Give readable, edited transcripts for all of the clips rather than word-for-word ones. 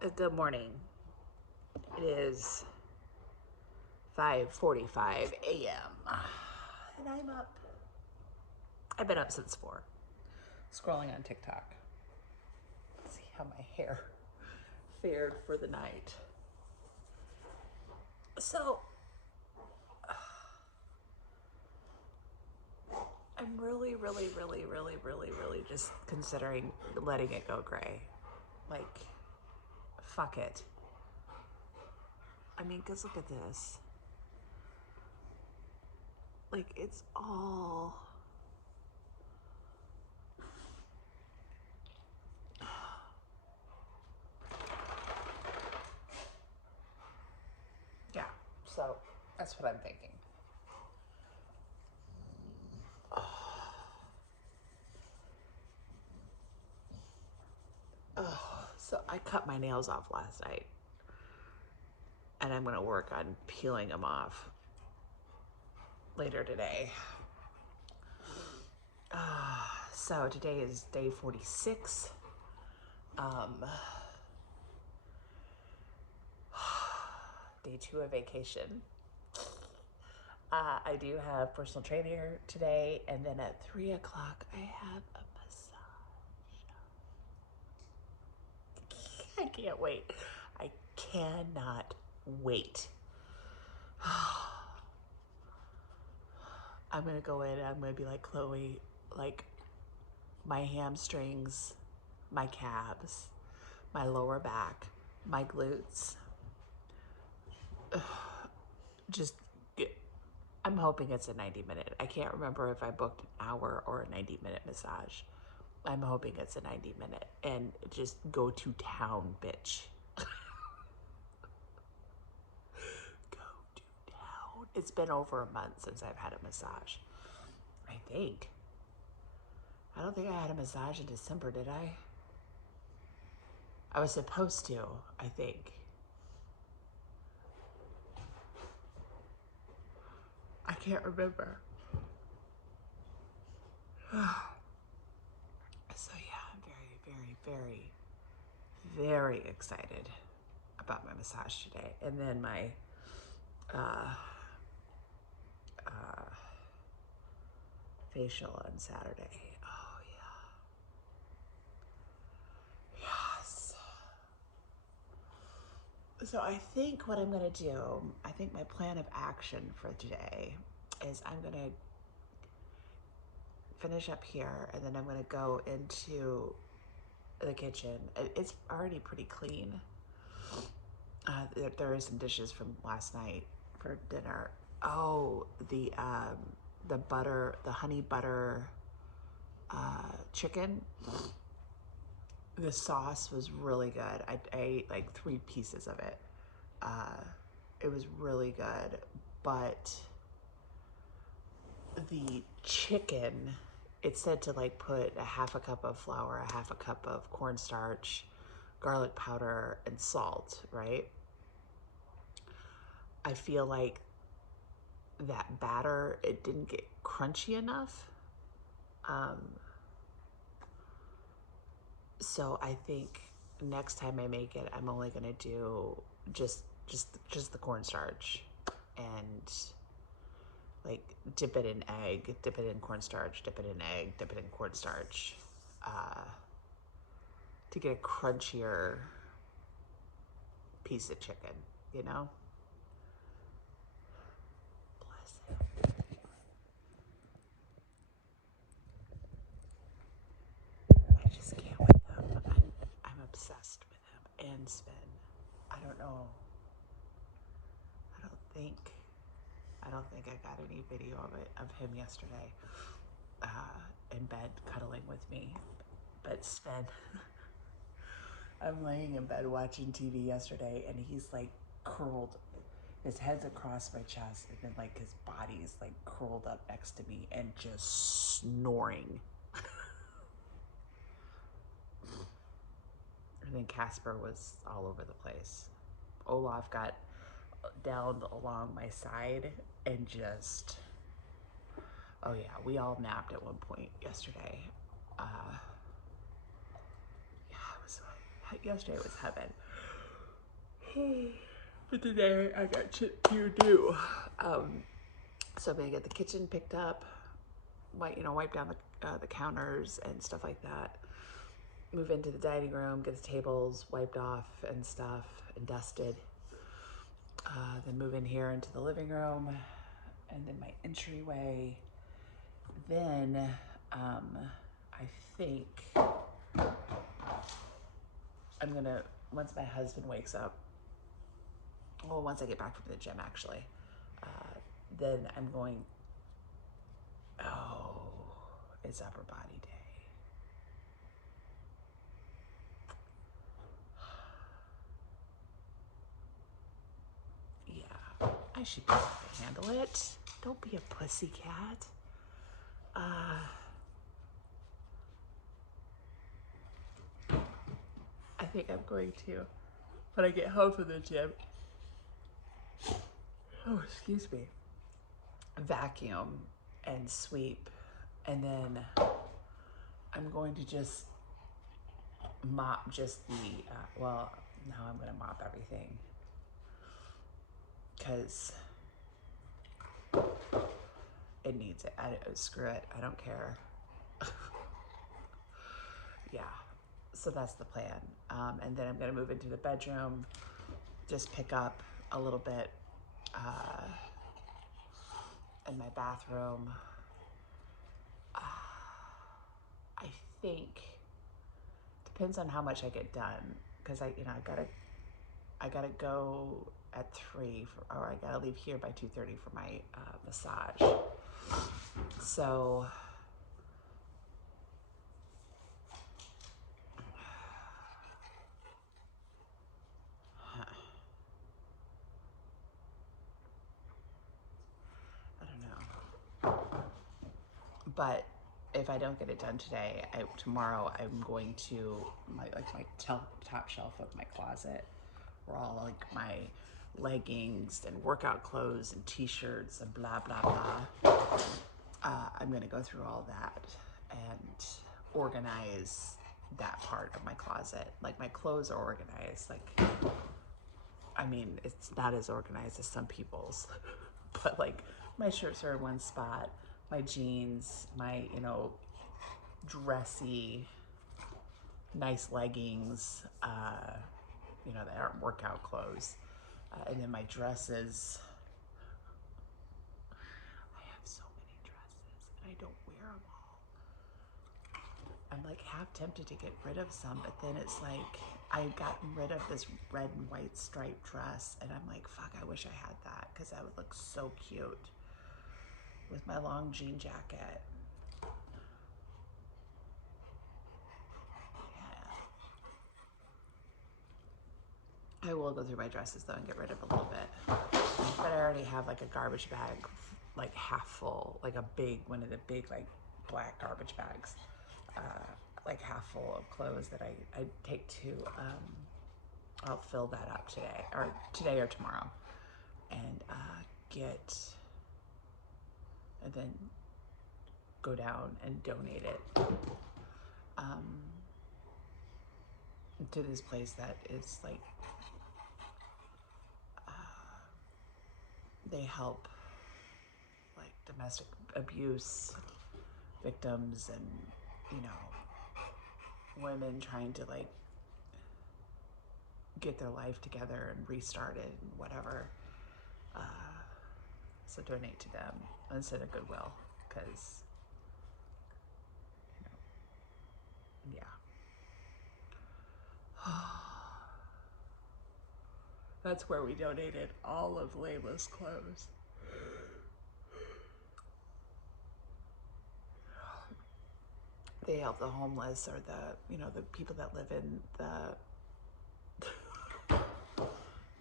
Good morning. It is 5:45 a.m. and I'm up. I've been up since 4, scrolling on TikTok. See how my hair fared for the night. So, I'm really just considering letting it go gray. Like, fuck it. I mean, because look at this. Like, it's all. Yeah, so that's what I'm thinking. So I cut my nails off last night, and I'm going to work on peeling them off later today. So today is day 46. Day 2 of vacation. I do have personal trainer today, and then at 3 o'clock I have a massage. I can't wait. I cannot wait. I'm gonna go in and I'm gonna be like Chloe, like my hamstrings, my calves, my lower back, my glutes. Just, I'm hoping it's a 90-minute. I can't remember if I booked an hour or a 90-minute massage. I'm hoping it's a 90-minute and just go to town, bitch. Go to town. It's been over a month since I've had a massage. I think. I don't think I had a massage in December, did I? I was supposed to, I think. I can't remember. So yeah, I'm very excited about my massage today. And then my facial on Saturday. Oh yeah. Yes. So I think what I'm gonna do, I think my plan of action for today is I'm gonna finish up here and then I'm gonna go into the kitchen. It's already pretty clean. There is some dishes from last night for dinner. Oh, the butter, the honey butter chicken. The sauce was really good. I ate like 3 pieces of it. It was really good, but the chicken, it said to like put a half a cup of flour, a half a cup of cornstarch, garlic powder, and salt, right? I feel like that batter, it didn't get crunchy enough. So I think next time I make it, I'm only gonna do just the cornstarch and like dip it in egg, dip it in cornstarch, dip it in egg, dip it in cornstarch, to get a crunchier piece of chicken, you know? Bless him. I just can't with him. I'm obsessed with him and Sven. I don't know. I don't think I don't think I got any video of him yesterday in bed cuddling with me. But Sven, I'm laying in bed watching TV yesterday, and he's like curled. His head's across my chest, and then like his body's like curled up next to me and just snoring. And then Casper was all over the place. Olaf got down along my side and just, oh yeah, we all napped at one point yesterday. Yeah, yesterday was heaven. But today I got shit to do. So I'm gonna get the kitchen picked up, wipe down the counters and stuff like that. Move into the dining room, get the tables wiped off and stuff and dusted. Then move in here into the living room and then my entryway. Then I think I'm gonna, once my husband wakes up, well, once I get back from the gym actually, then I'm going, oh, it's upper body day. Yeah, I should be able to handle it. Don't be a pussycat. I think I'm going to, when I get home from the gym, oh, excuse me, vacuum and sweep. And then I'm going to just mop just the, well, no, I'm going to mop everything. Because it needs it. Screw it. I don't care. Yeah. So that's the plan. And then I'm going to move into the bedroom, just pick up a little bit in my bathroom. I think depends on how much I get done, because I gotta go at 3 or I gotta leave here by 2:30 for my massage. So I don't know. But if I don't get it done today, tomorrow I'm going to my top shelf of my closet, where all like my leggings and workout clothes and t-shirts and blah blah blah. I'm gonna go through all that and organize that part of my closet. Like my clothes are organized. Like, I mean, it's not as organized as some people's, but like my shirts are in one spot, my jeans, my, dressy, nice leggings, that aren't workout clothes. And then my dresses. I have so many dresses and I don't wear them all. I'm like half tempted to get rid of some, but then it's like I've gotten rid of this red and white striped dress and I'm like, fuck, I wish I had that, because that would look so cute with my long jean jacket. I will go through my dresses though and get rid of a little bit. But I already have like a garbage bag, like half full, like a big, one of the big like black garbage bags, like half full of clothes that I take to, I'll fill that up today or tomorrow, and and then go down and donate it to this place that is like, they help like domestic abuse victims and, women trying to like get their life together and restart it and whatever. So donate to them instead of Goodwill, because, yeah. That's where we donated all of Layla's clothes. They help the homeless, or the people that live in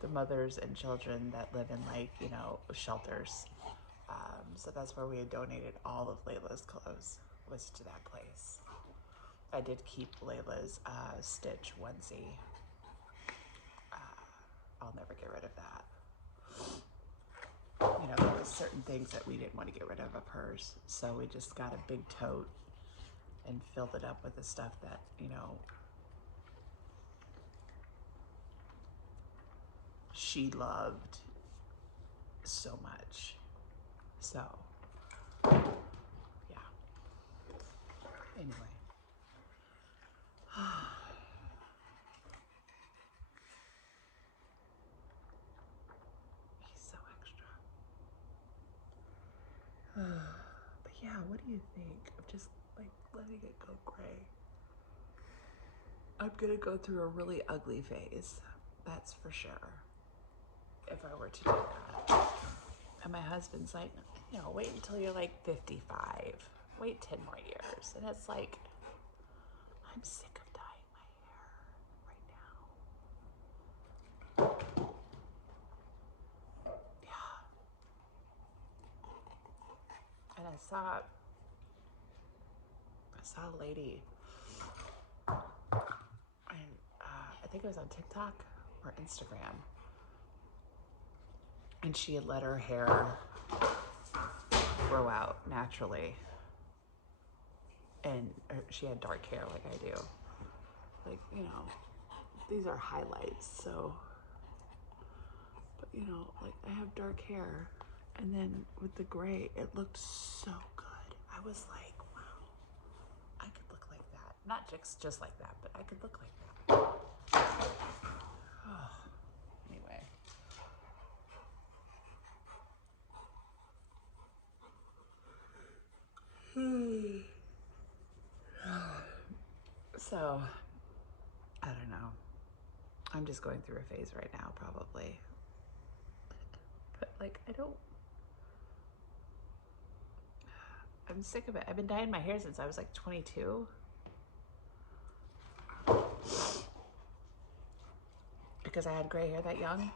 the mothers and children that live in like, shelters. So that's where we had donated all of Layla's clothes, was to that place. I did keep Layla's Stitch onesie. I'll never get rid of that. There was certain things that we didn't want to get rid of hers, so we just got a big tote and filled it up with the stuff that, she loved so much. So, yeah. Anyway. He's so extra. But yeah, what do you think of just like letting it go gray? I'm gonna go through a really ugly phase, that's for sure, if I were to do that. And my husband's like, wait until you're like 55. Wait 10 more years. And it's like, I'm sick of dyeing my hair right now. Yeah. And I saw a lady, and I think it was on TikTok or Instagram, and she had let her hair grow out naturally, and she had dark hair like I do. Like, these are highlights, so, but like I have dark hair, and then with the gray, it looked so good. I was like, wow, I could look like that. Not just like that, but I could look like that. Oh, anyway. So, I don't know. I'm just going through a phase right now, probably. But like, I'm sick of it. I've been dyeing my hair since I was like 22. Because I had gray hair that young.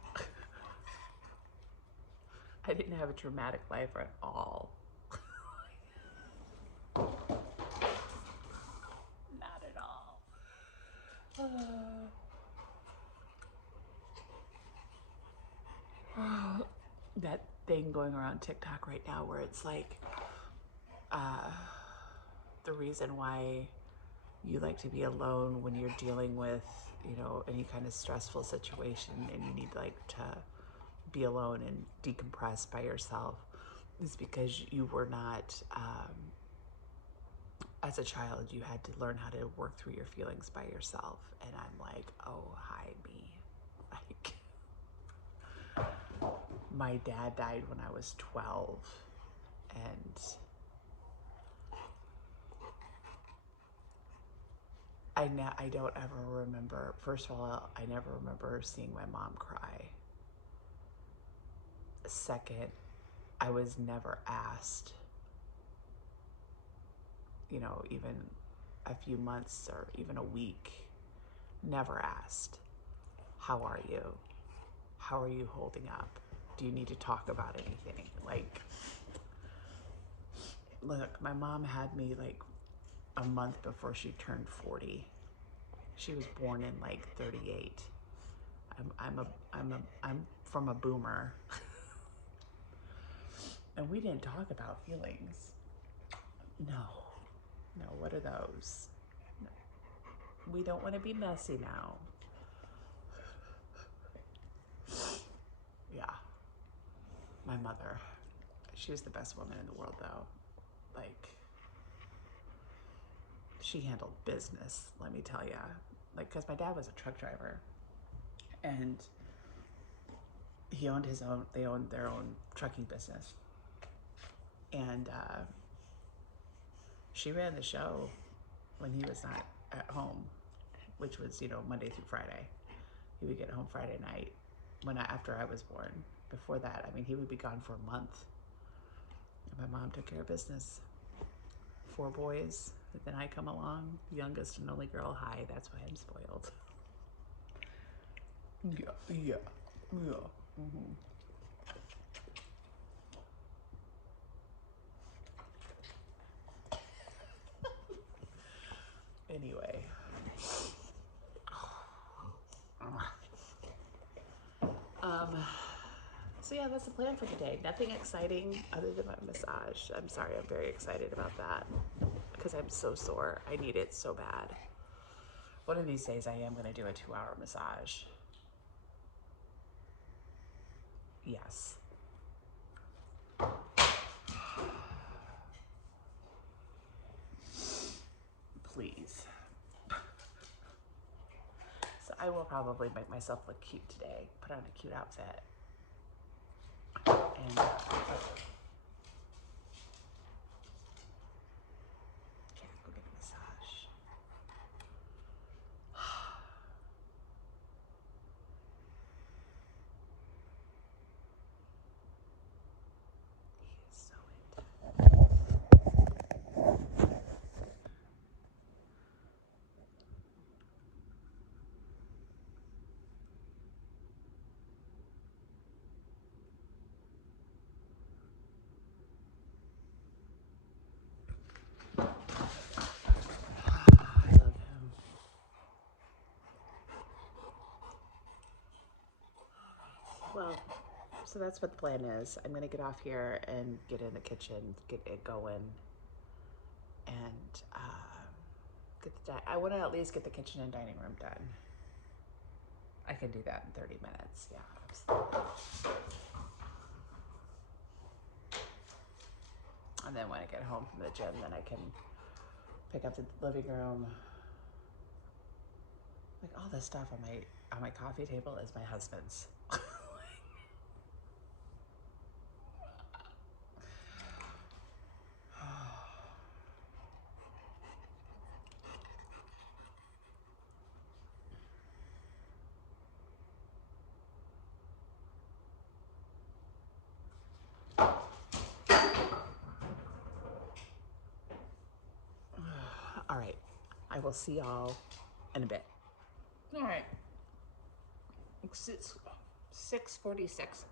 I didn't have a traumatic life at all. Not at all. That thing going around TikTok right now where it's like, the reason why you like to be alone when you're dealing with, any kind of stressful situation and you need like to be alone and decompress by yourself is because you were not, as a child, you had to learn how to work through your feelings by yourself. And I'm like, oh, hi, me. Like, my dad died when I was 12, and I don't ever remember, first of all, I never remember seeing my mom cry. Second, I was never asked, even a few months or even a week, never asked, how are you? How are you holding up? Do you need to talk about anything? Like, look, my mom had me like a month before she turned 40. She was born in like 38. I'm from a boomer. And we didn't talk about feelings. No, what are those? No. We don't want to be messy now. Yeah. My mother, she was the best woman in the world though. Like, she handled business, let me tell ya. Like, cause my dad was a truck driver, and they owned their own trucking business. And she ran the show when he was not at home, which was, Monday through Friday. He would get home Friday night after I was born. Before that, I mean, he would be gone for a month. And my mom took care of business. 4 boys. And then I come along, youngest and only girl. Hi, that's why I'm spoiled. Yeah. Mm-hmm. Anyway. So yeah, that's the plan for today. Nothing exciting other than my massage. I'm sorry, I'm very excited about that because I'm so sore. I need it so bad. One of these days I am going to do a 2-hour massage. Yes. Please. So I will probably make myself look cute today. Put on a cute outfit. And yeah, go get a massage. He is so into it. I love him. Well, so that's what the plan is. I'm gonna get off here and get in the kitchen, get it going, and get the I want to at least get the kitchen and dining room done. I can do that in 30 minutes. Yeah, absolutely. And then when I get home from the gym, then I can pick up the living room. Like all this stuff on my coffee table is my husband's. All right, I will see y'all in a bit. All right, it's 6:46.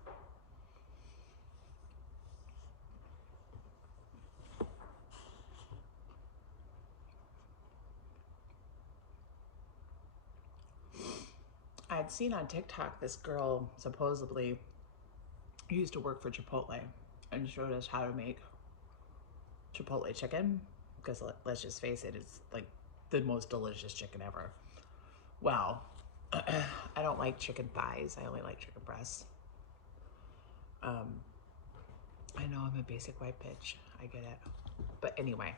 I had seen on TikTok this girl supposedly used to work for Chipotle and showed us how to make Chipotle chicken, because let's just face it, it's like the most delicious chicken ever. Well, I don't like chicken thighs. I only like chicken breasts. I know I'm a basic white bitch. I get it. But anyway,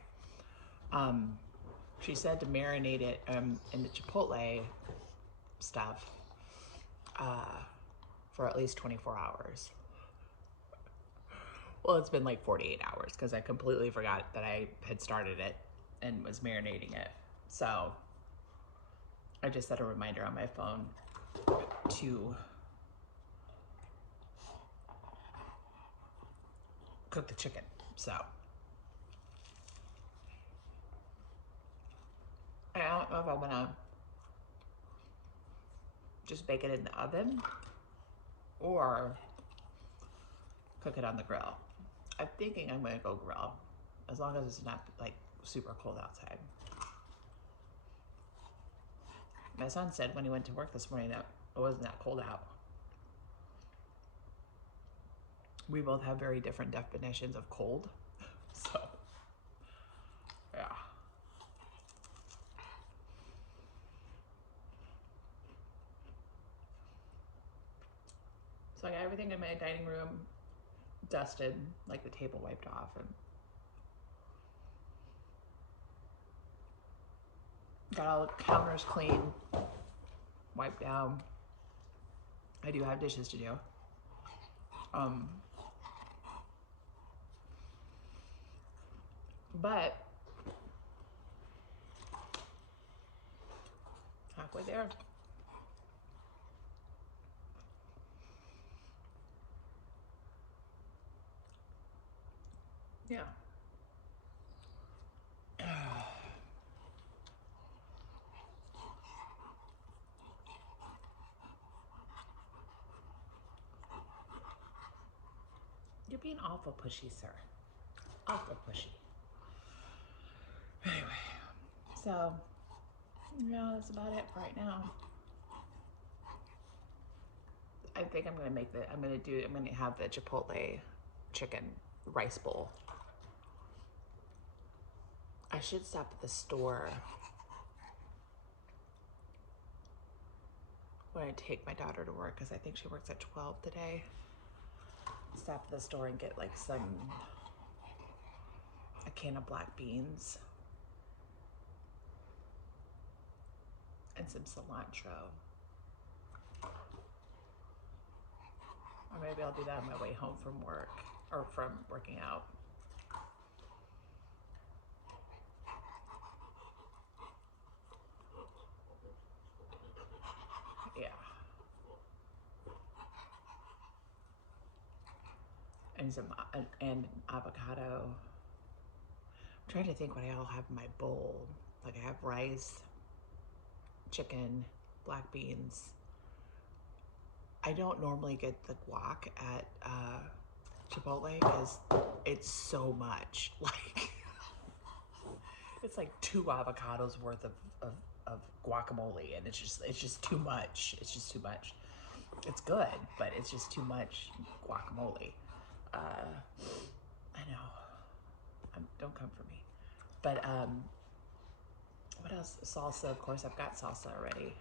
she said to marinate it in the Chipotle stuff for at least 24 hours. Well, it's been like 48 hours because I completely forgot that I had started it and was marinating it. So I just set a reminder on my phone to cook the chicken. So I don't know if I'm gonna just bake it in the oven or cook it on the grill. I'm thinking I'm gonna go grill, as long as it's not like super cold outside. My son said when he went to work this morning that it wasn't that cold out. We both have very different definitions of cold, so yeah. So I got everything in my dining room dusted, like the table wiped off, and got all the counters clean, wiped down. I do have dishes to do. But halfway there. Yeah. You're being awful pushy, sir. Awful pushy. Anyway, so, that's about it for right now. I think I'm gonna have the Chipotle chicken rice bowl. I should stop at the store when I take my daughter to work, because I think she works at 12 today. stop at the store and get like a can of black beans and some cilantro. Or maybe I'll do that on my way home from work or from working out. Yeah. And some and avocado. I'm trying to think what I all have in my bowl. Like I have rice, chicken, black beans. I don't normally get the guac at Chipotle because it's so much. Like it's like 2 avocados worth of guacamole, and it's just too much. It's just too much. It's good, but it's just too much guacamole. I know. Don't come for me. But what else? Salsa, of course. I've got salsa already.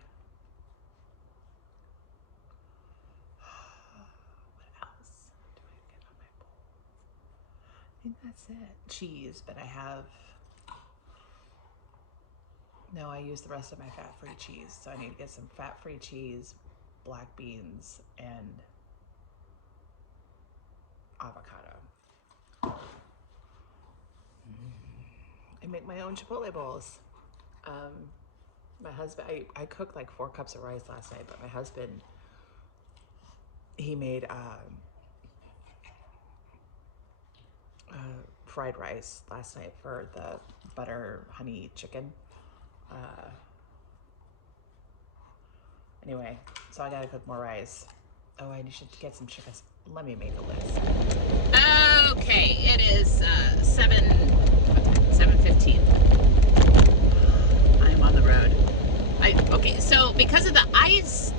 What else do I get on my bowl? I think that's it. Cheese, but I have. No, I use the rest of my fat-free cheese. So I need to get some fat-free cheese, black beans, and avocado. I make my own Chipotle bowls. My husband, I cooked like 4 cups of rice last night, but my husband, he made fried rice last night for the butter honey chicken. Anyway, so I gotta cook more rice. Oh, I should get some chicken. Let me make a list. Okay, it is 7:15. I'm on the road. Okay, so because of the ice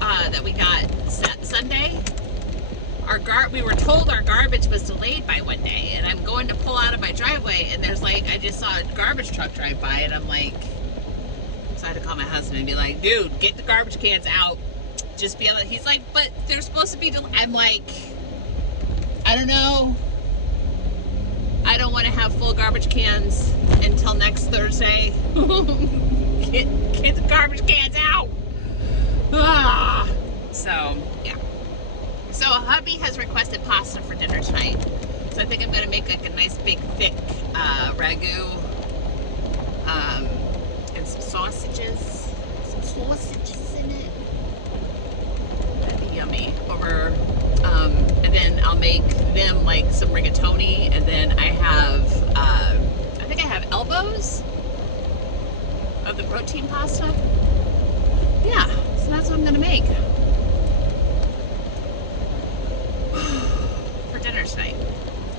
that we got Sunday, we were told our garbage was delayed by 1 day, and I'm going to pull out of my driveway, and there's like, I just saw a garbage truck drive by, and I'm like, so I had to call my husband and be like, dude, get the garbage cans out. Just be able to, he's like, but they're supposed to be, I'm like, I don't know. I don't want to have full garbage cans until next Thursday. Get the garbage cans out. So, yeah. So hubby has requested pasta for dinner tonight. So I think I'm going to make like a nice big thick ragu. And some sausages. Some sausages in it. That'd be yummy. And then I'll make them like some rigatoni. And then I have, I think I have elbows of the protein pasta. Yeah, so that's what I'm going to make for dinner tonight.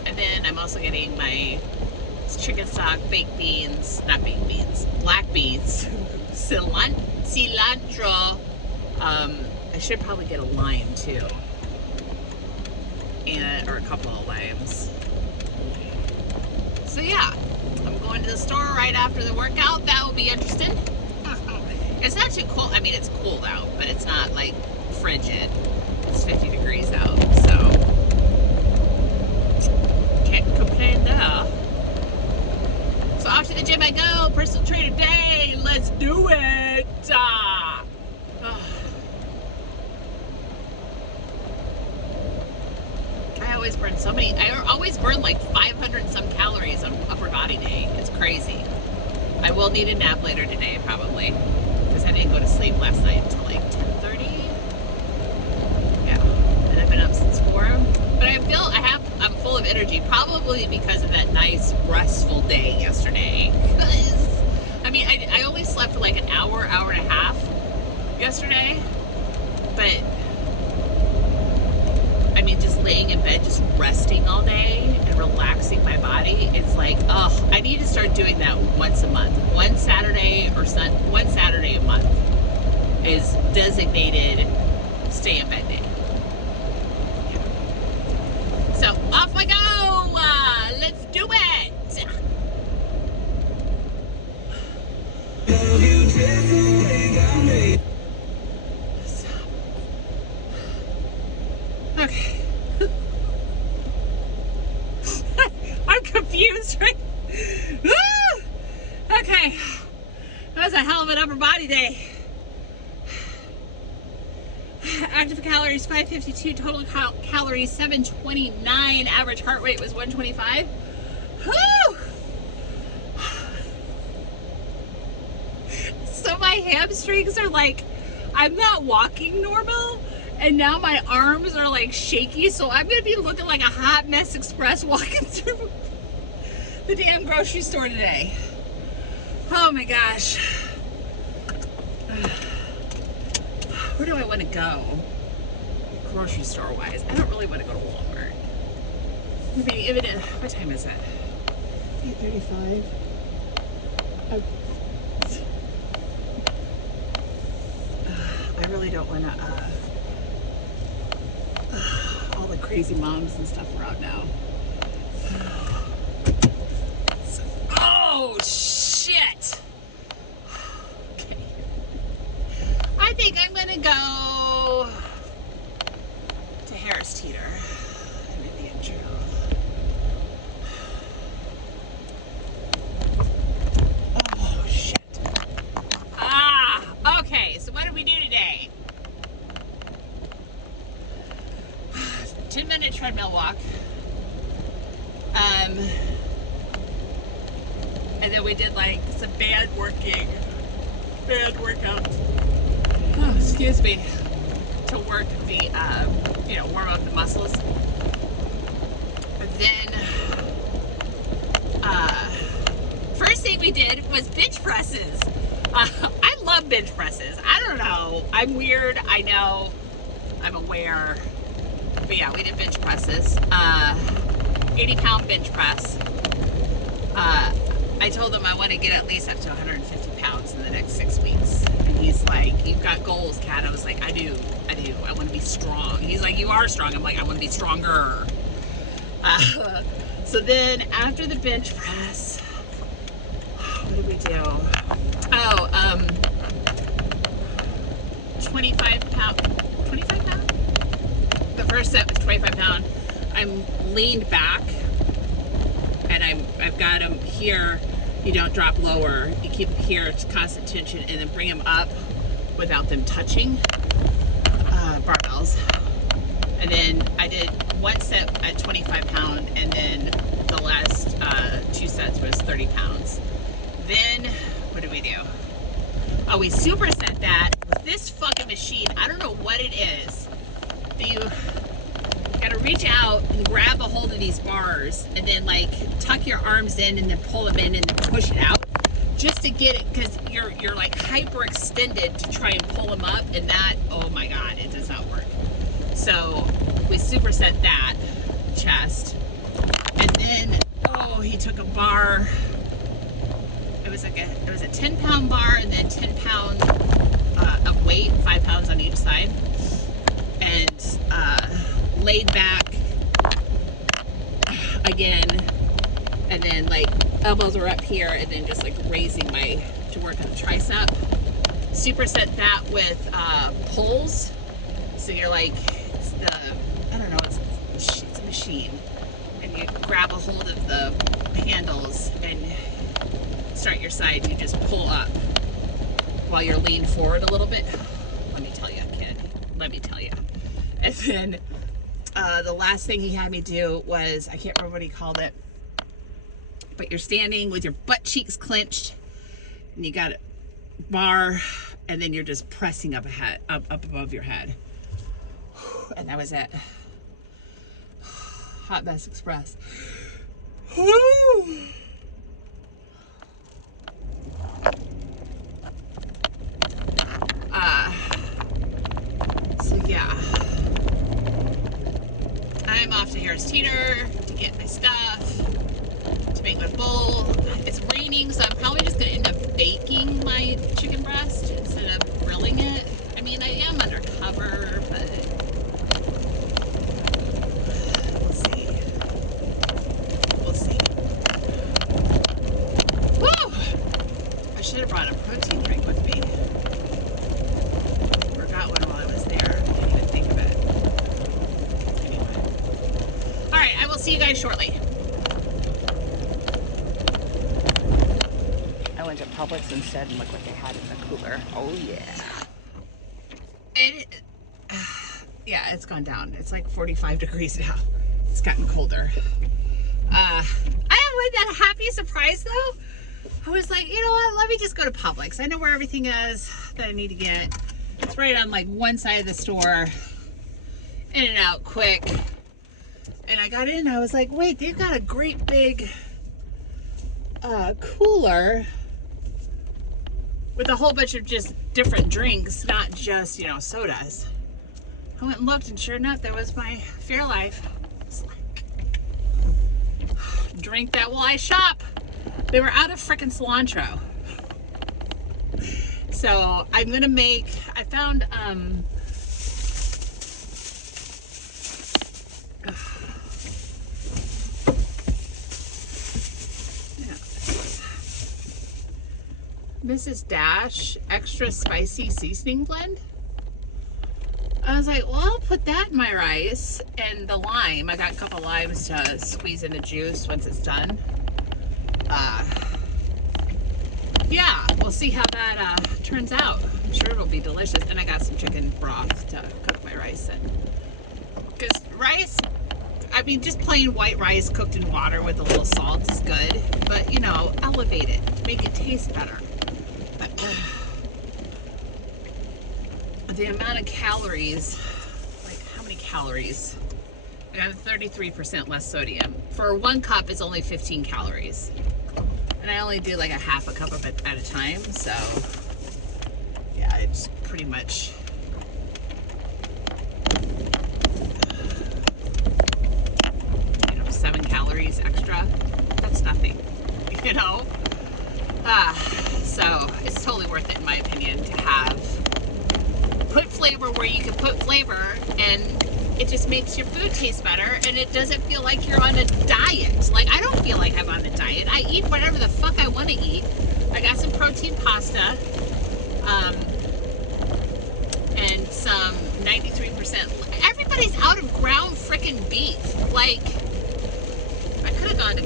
And then I'm also getting my chicken stock, baked beans, not baked beans, black beans, cilantro. I should probably get a lime too, or a couple of limes. So yeah, I'm going to the store right after the workout. That will be interesting. It's not too cold. I mean, it's cold out, but it's not like frigid. It's 50 degrees out, so can't complain there. So off to the gym I go. Personal trainer day. Let's do it. I always burn so many. I always burn like 500 and some calories on upper body day. It's crazy. I will need a nap later today, probably, because I didn't go to sleep last night until like 10:30. Yeah, and I've been up since 4. But I'm full of energy, probably because of that nice restful day yesterday. I mean, I only slept for like an hour and a half yesterday, but I mean, just laying in bed, just resting all day and relaxing my body. It's like, oh, I need to start doing that once a month. One Saturday a month is designated stay in bed day. Yeah. So off I go. Let's do it. Okay. hamstring. Woo! Okay. That was a hell of an upper body day. Active calories 552, total calories 729, average heart rate was 125. Woo! So my hamstrings are like, I'm not walking normal, and now my arms are like shaky, so I'm gonna be looking like a hot mess express walking through the damn grocery store today. Oh my gosh. Where do I want to go? Grocery store wise. I don't really want to go to Walmart. Maybe if it is, what time is it? 8:35. I really don't want to, all the crazy moms and stuff are out now. Oh, shit! Okay. I think I'm gonna go to Harris Teeter. I'm in the intro. Oh, shit. Okay, so what did we do today? 10-minute treadmill walk. And then we did like some band workout. Oh, excuse me. To work the, warm up the muscles. And then, first thing we did was bench presses. I love bench presses. I don't know. I'm weird. I know. I'm aware. But yeah, we did bench presses. 80-pound bench press. I told him I want to get at least up to 150 pounds in the next 6 weeks. And he's like, you've got goals, Kat. I was like, I do. I want to be strong. He's like, you are strong. I'm like, I want to be stronger. So then after the bench press, what did we do? 25 pound. The first set was 25 pound. I'm leaned back, and I've got them here. You don't drop lower. You keep them here. It's constant tension, and then bring them up without them touching barbells. And then I did one set at 25 pound, and then the last 2 sets was 30 pounds. Then what did we do? Oh, we superset that with this fucking machine. I don't know what it is. You gotta reach out and grab a hold of these bars, and then like tuck your arms in, and then pull them in, and then push it out, just to get it, because you're like hyperextended to try and pull them up, and that, oh my god, it does not work. So we superset that chest, and then he took a bar. It was a 10-pound bar, and then 10 pounds of weight, 5 pounds on each side, and laid back again, and then like elbows are up here, and then just like raising to work on the tricep. Superset that with pulls. So you're like, it's a machine, and you grab a hold of the handles and start your side, and you just pull up while you're leaned forward a little bit. Let me tell you, kid. Let me tell you. And then the last thing he had me do was, I can't remember what he called it, but you're standing with your butt cheeks clenched, and you got a bar, and then you're just pressing up above your head. And that was it. Hot Mess Express. So yeah, I'm off to Harris Teeter to get my stuff to make my bowl. It's raining, so I'm probably just gonna end up baking my chicken breast instead of grilling it. I mean, I am undercover, but we'll see. We'll see. Woo! I should have brought a protein drink with me. Forgot one while I was there. Didn't even think of it. Anyway. Alright, I will see you guys shortly. Publix instead and look what they had in the cooler. Oh yeah. Yeah, it's gone down. It's like 45 degrees now. It's gotten colder. I wasn't that happy surprised though. I was like, you know what? Let me just go to Publix. I know where everything is that I need to get. It's right on like one side of the store. In and out quick. And I got in, I was like, wait, they've got a great big cooler with a whole bunch of just different drinks, not just, you know, sodas. I went and looked, and sure enough, there was my Fairlife. It's like, drink that while I shop. They were out of frickin' cilantro. So I'm gonna make, I found, Mrs. Dash extra spicy seasoning blend. I was like, well, I'll put that in my rice. And the lime, I got a couple limes to squeeze in the juice once it's done. Yeah, we'll see how that turns out. I'm sure it'll be delicious. And I got some chicken broth to cook my rice in. Because rice, I mean, just plain white rice cooked in water with a little salt is good. But, you know, elevate it. Make it taste better. The amount of calories, like how many calories? I got 33% less sodium. For 1 cup, it's only 15 calories. And I only do like a half a cup of it at a time. So yeah, it's pretty much, 7 calories extra. That's nothing, you know? So it's totally worth it in my opinion to have put flavor where you can put flavor, and it just makes your food taste better, and it doesn't feel like you're on a diet. Like, I don't feel like I'm on a diet. I eat whatever the fuck I want to eat. I got some protein pasta, and some 93%. Everybody's out of ground freaking beef. Like, I could have gone to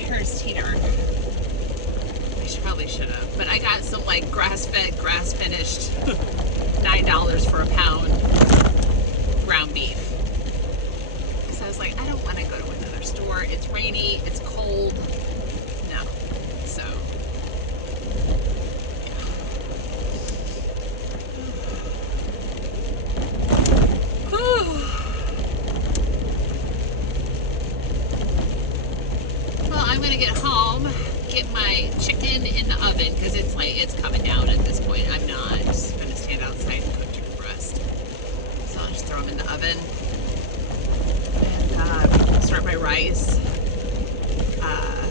Harris Teeter. Probably should have, but I got some like grass-fed, grass-finished $9 for a pound ground beef. So I was like, I don't want to go to another store. It's rainy, it's cold. No. So well, I'm gonna get home, get my chicken in the oven, because it's like, it's coming down at this point. I'm not just gonna stand outside and cook chicken breast. So I'll just throw them in the oven and start my rice. I'll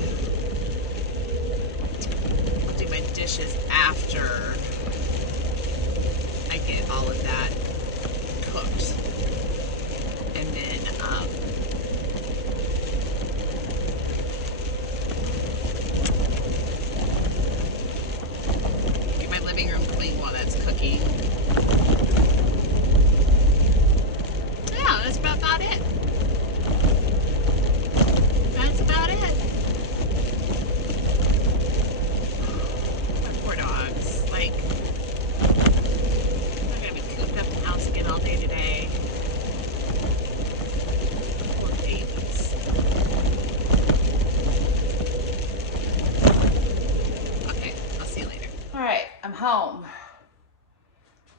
do my dishes after I get all of that cooked. And then room clean while that's cooking. Yeah, that's about it. That's about it. My poor dogs. Like, I'm gonna be cooped up in the house again all day today. Poor babies. Okay, I'll see you later. All right, I'm home.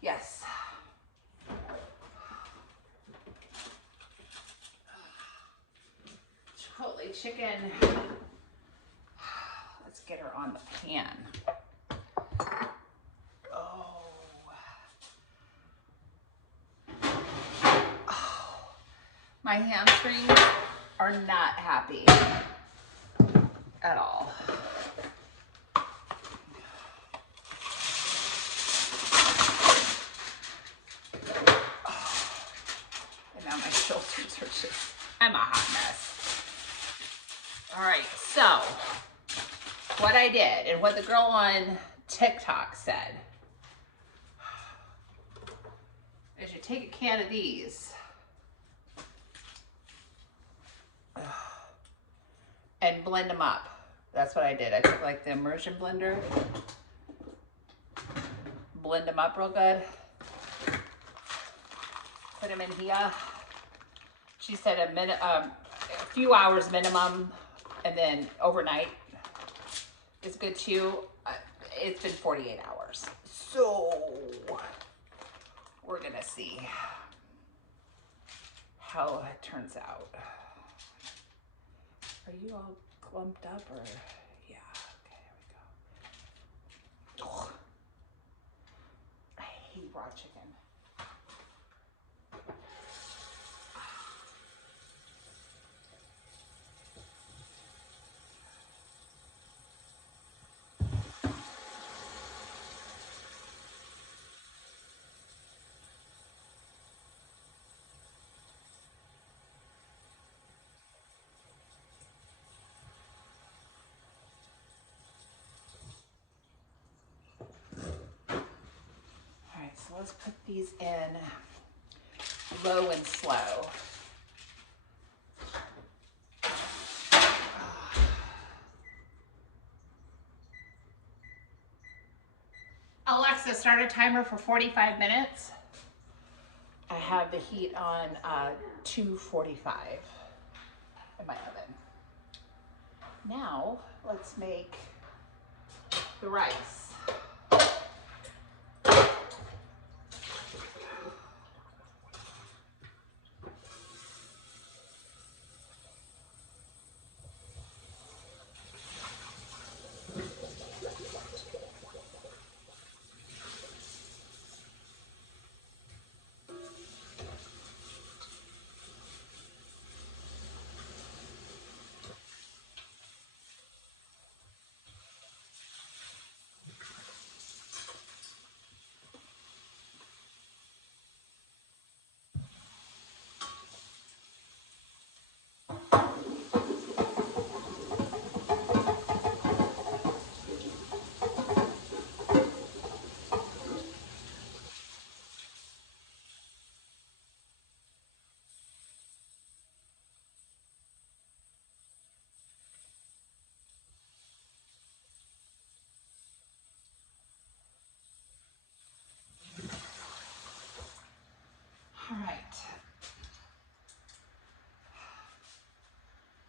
Yes. Chipotle chicken. Let's get her on the pan. Oh. My hamstrings are not happy at all. I'm a hot mess. All right, so what I did and what the girl on TikTok said is you take a can of these and blend them up. That's what I did. I took like the immersion blender blend them up real good. Put them in here. She said a few hours minimum, and then overnight is good too. It's been 48 hours. So we're gonna see how it turns out. Are you all clumped up or? Yeah, okay, there we go. Ugh. I hate raw chicken. So let's put these in low and slow. Alexa, start a timer for 45 minutes. I have the heat on 245 in my oven. Now let's make the rice. All right.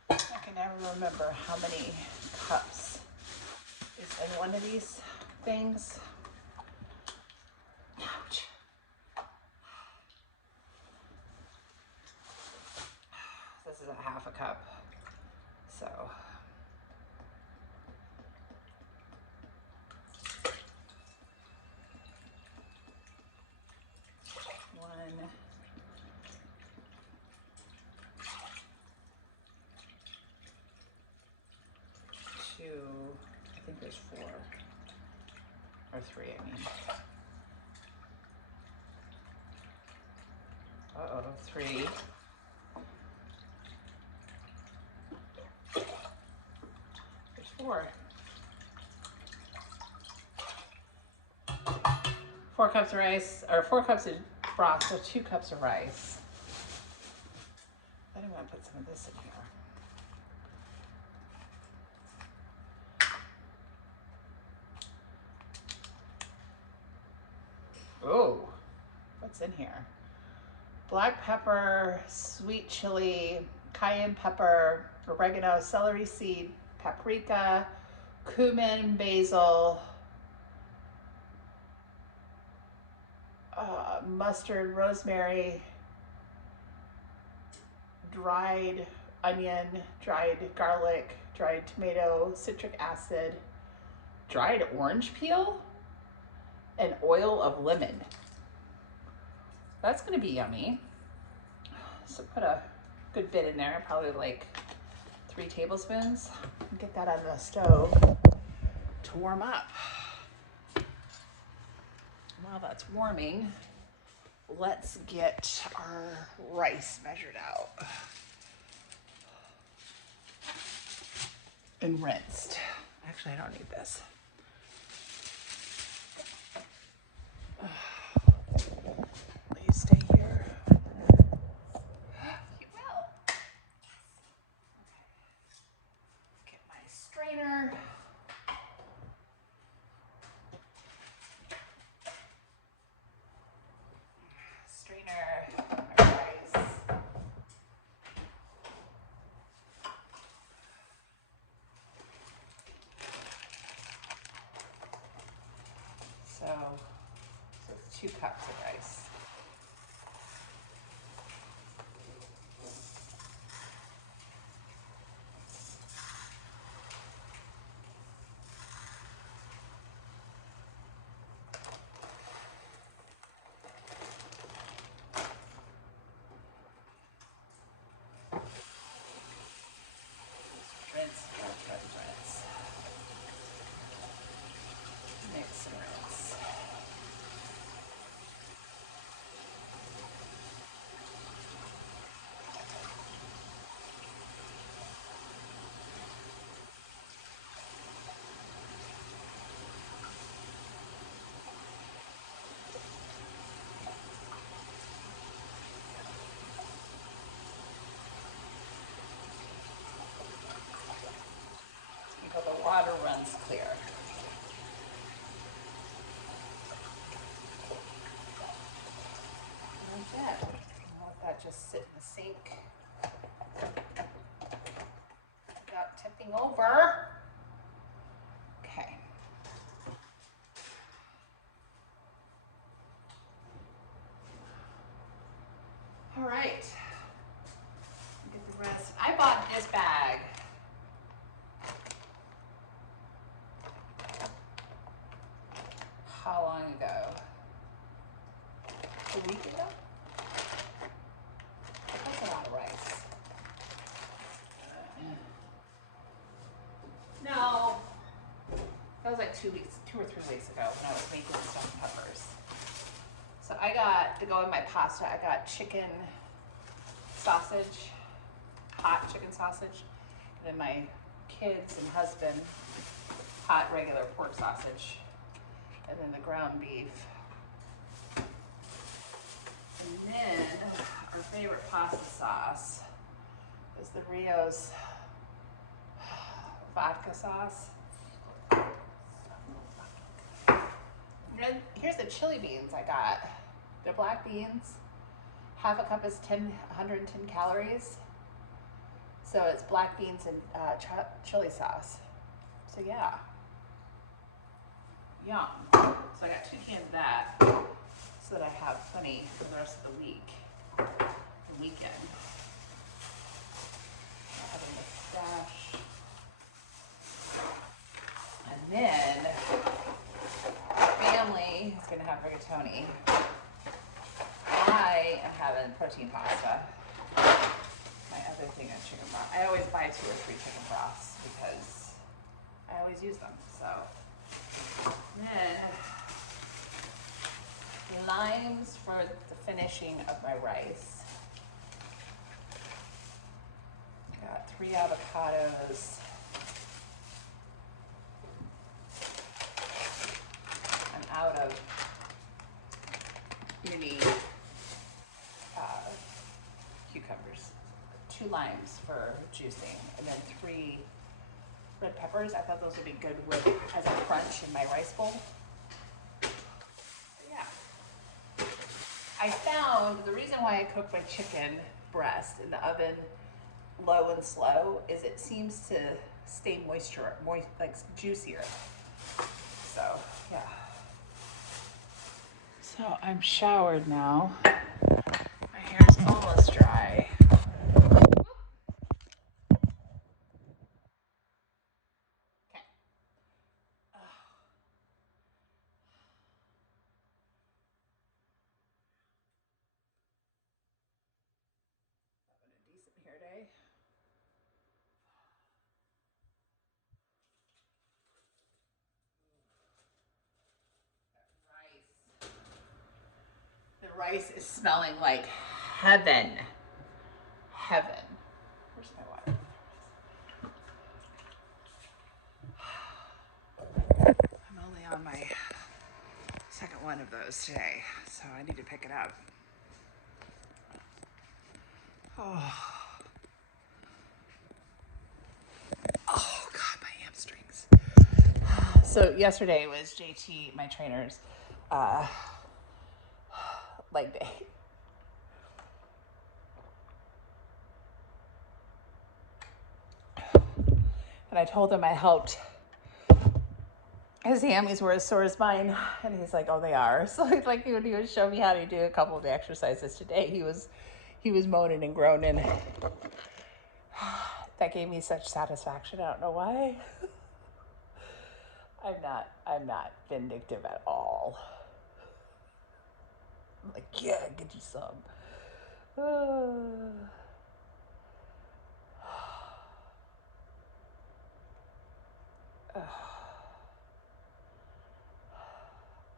I can never remember how many cups is in one of these things. Ouch. This is a half a cup, so. One. Two, I think there's 4, or 3, I mean. Uh-oh, 3. There's 4. 4 cups of rice, or 4 cups of broth, so 2 cups of rice. Then I'm gonna put some of this in here. Oh, what's in here? Black pepper, sweet chili, cayenne pepper, oregano, celery seed, paprika, cumin, basil, mustard, rosemary, dried onion, dried garlic, dried tomato, citric acid, dried orange peel, and oil of lemon. That's gonna be yummy. So put a good bit in there, probably like 3 tablespoons. Get that on the stove to warm up. While that's warming, let's get our rice measured out and rinsed. Actually, I don't need this. Will you stay here? You will. Get my strainer. 2 cups of rice. Rinse, rinse. Mix and rinse. Until the water runs clear. And that's it. I'll let that just sit in the sink without tipping over. Okay. All right. Get the rest. I bought this bag. How long ago? A week ago? That's a lot of rice. No. That was like 2 or 3 weeks ago when I was making stuffed peppers. So I got, to go in my pasta, I got chicken sausage, hot chicken sausage, and then my kids and husband, hot regular pork sausage, and then the ground beef. And then our favorite pasta sauce is the Rio's vodka sauce. Here's the chili beans I got. They're black beans. Half a cup is 110 calories. So it's black beans and chili sauce. So yeah. Yum. So I got 2 cans of that so that I have plenty for the rest of the week, the weekend. I have a mustache. And then family is gonna have rigatoni. I am having protein pasta. My other thing is chicken broth. I always buy 2 or 3 chicken broths because I always use them. So then limes for the finishing of my rice. Got 3 avocados. I'm out of mini cucumbers. 2 limes for juicing, and then 3 red peppers. I thought those would be good with as a crunch in my rice bowl. So yeah. I found the reason why I cook my chicken breast in the oven low and slow is it seems to stay moist, like juicier. So yeah. So I'm showered now. My hair's almost dry. Hair day. The rice is smelling like heaven. Heaven. Where's my water? I'm only on my second one of those today, so I need to pick it up. Oh. Oh God, my hamstrings. So yesterday was JT, my trainer's leg day. And I told him I helped his hammies were as sore as mine. And he's like, oh, they are. So he's like, when he would show me how to do a couple of the exercises today, he was moaning and groaning. That gave me such satisfaction. I don't know why. I'm not vindictive at all. I'm like, yeah, get you some.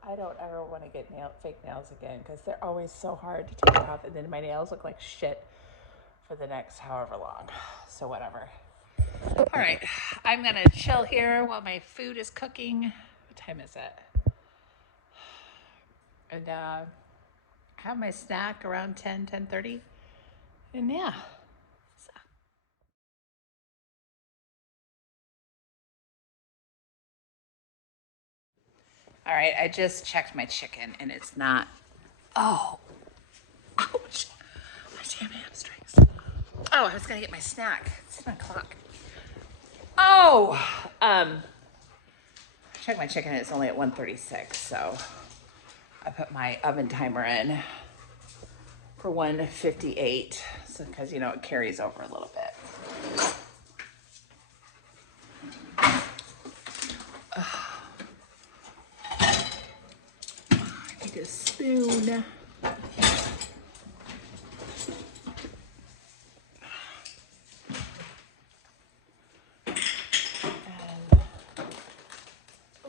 I don't ever want to get fake nails again because they're always so hard to take off, and then my nails look like shit for the next however long. So whatever. All right, I'm gonna chill here while my food is cooking. What time is it? And have my snack around 10:30. And yeah. So. All right, I just checked my chicken and it's not. Oh, ouch! My damn hamstrings. Oh, I was gonna get my snack. It's 7 o'clock. Oh, check my chicken. It's only at 1:36, so I put my oven timer in for 1:58, so because it carries over a little bit. I need a spoon.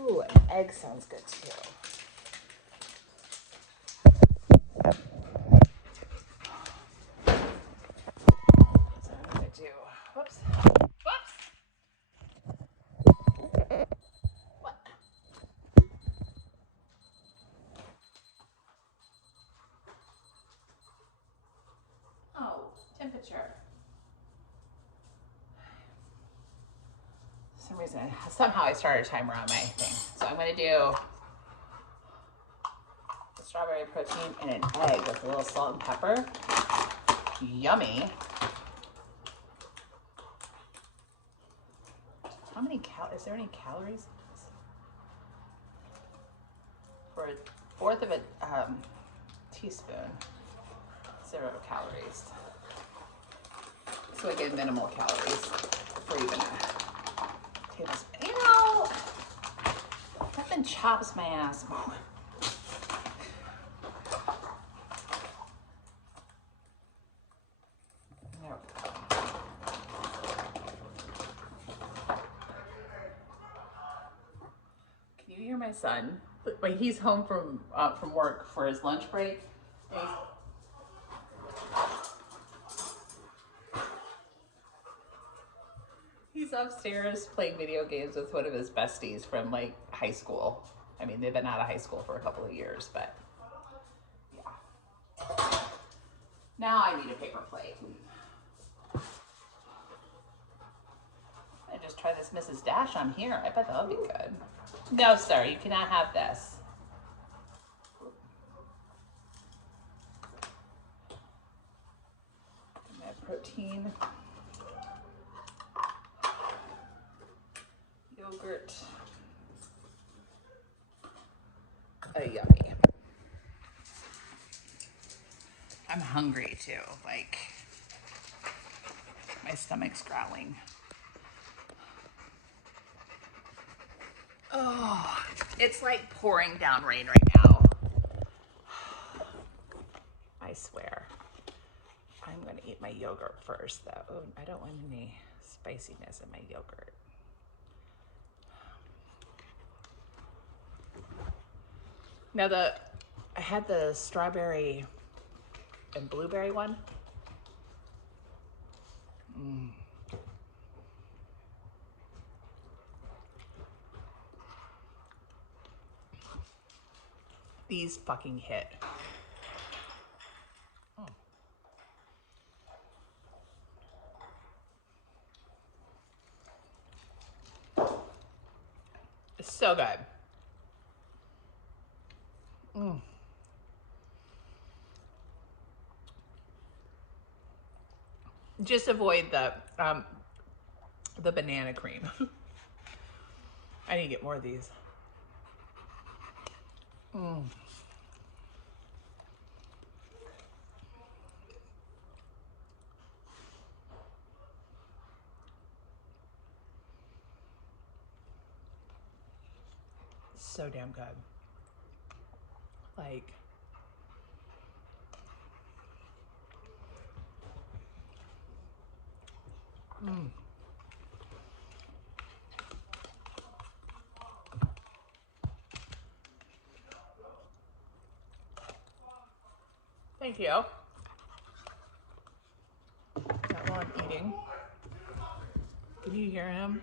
Ooh, an egg sounds good too. So I'm gonna do. Whoops. What? Oh, temperature. For some reason, somehow I started a timer on my thing. So I'm gonna do the strawberry protein and an egg with a little salt and pepper. Yummy. How many is there any calories in this? For a fourth of a teaspoon, 0 calories. So I get minimal calories for even a tablespoon. Nothing chops my ass more. There we go. Can you hear my son? Like he's home from work for his lunch break. He's upstairs playing video games with one of his besties from like high school. I mean, they've been out of high school for a couple of years, but yeah. Now I need a paper plate. I just try this Mrs. Dash on here. I bet that'll be good. No, sir, you cannot have this. My protein. Yogurt. Yummy. I'm hungry too. Like, my stomach's growling. Oh, it's like pouring down rain right now. I swear. I'm going to eat my yogurt first, though. Oh, I don't want any spiciness in my yogurt. Now, I had the strawberry and blueberry one. These fucking hit. It's so good. Just avoid the banana cream. I need to get more of these. Mm. So damn good. Like, thank you. That while I'm eating. Can you hear him?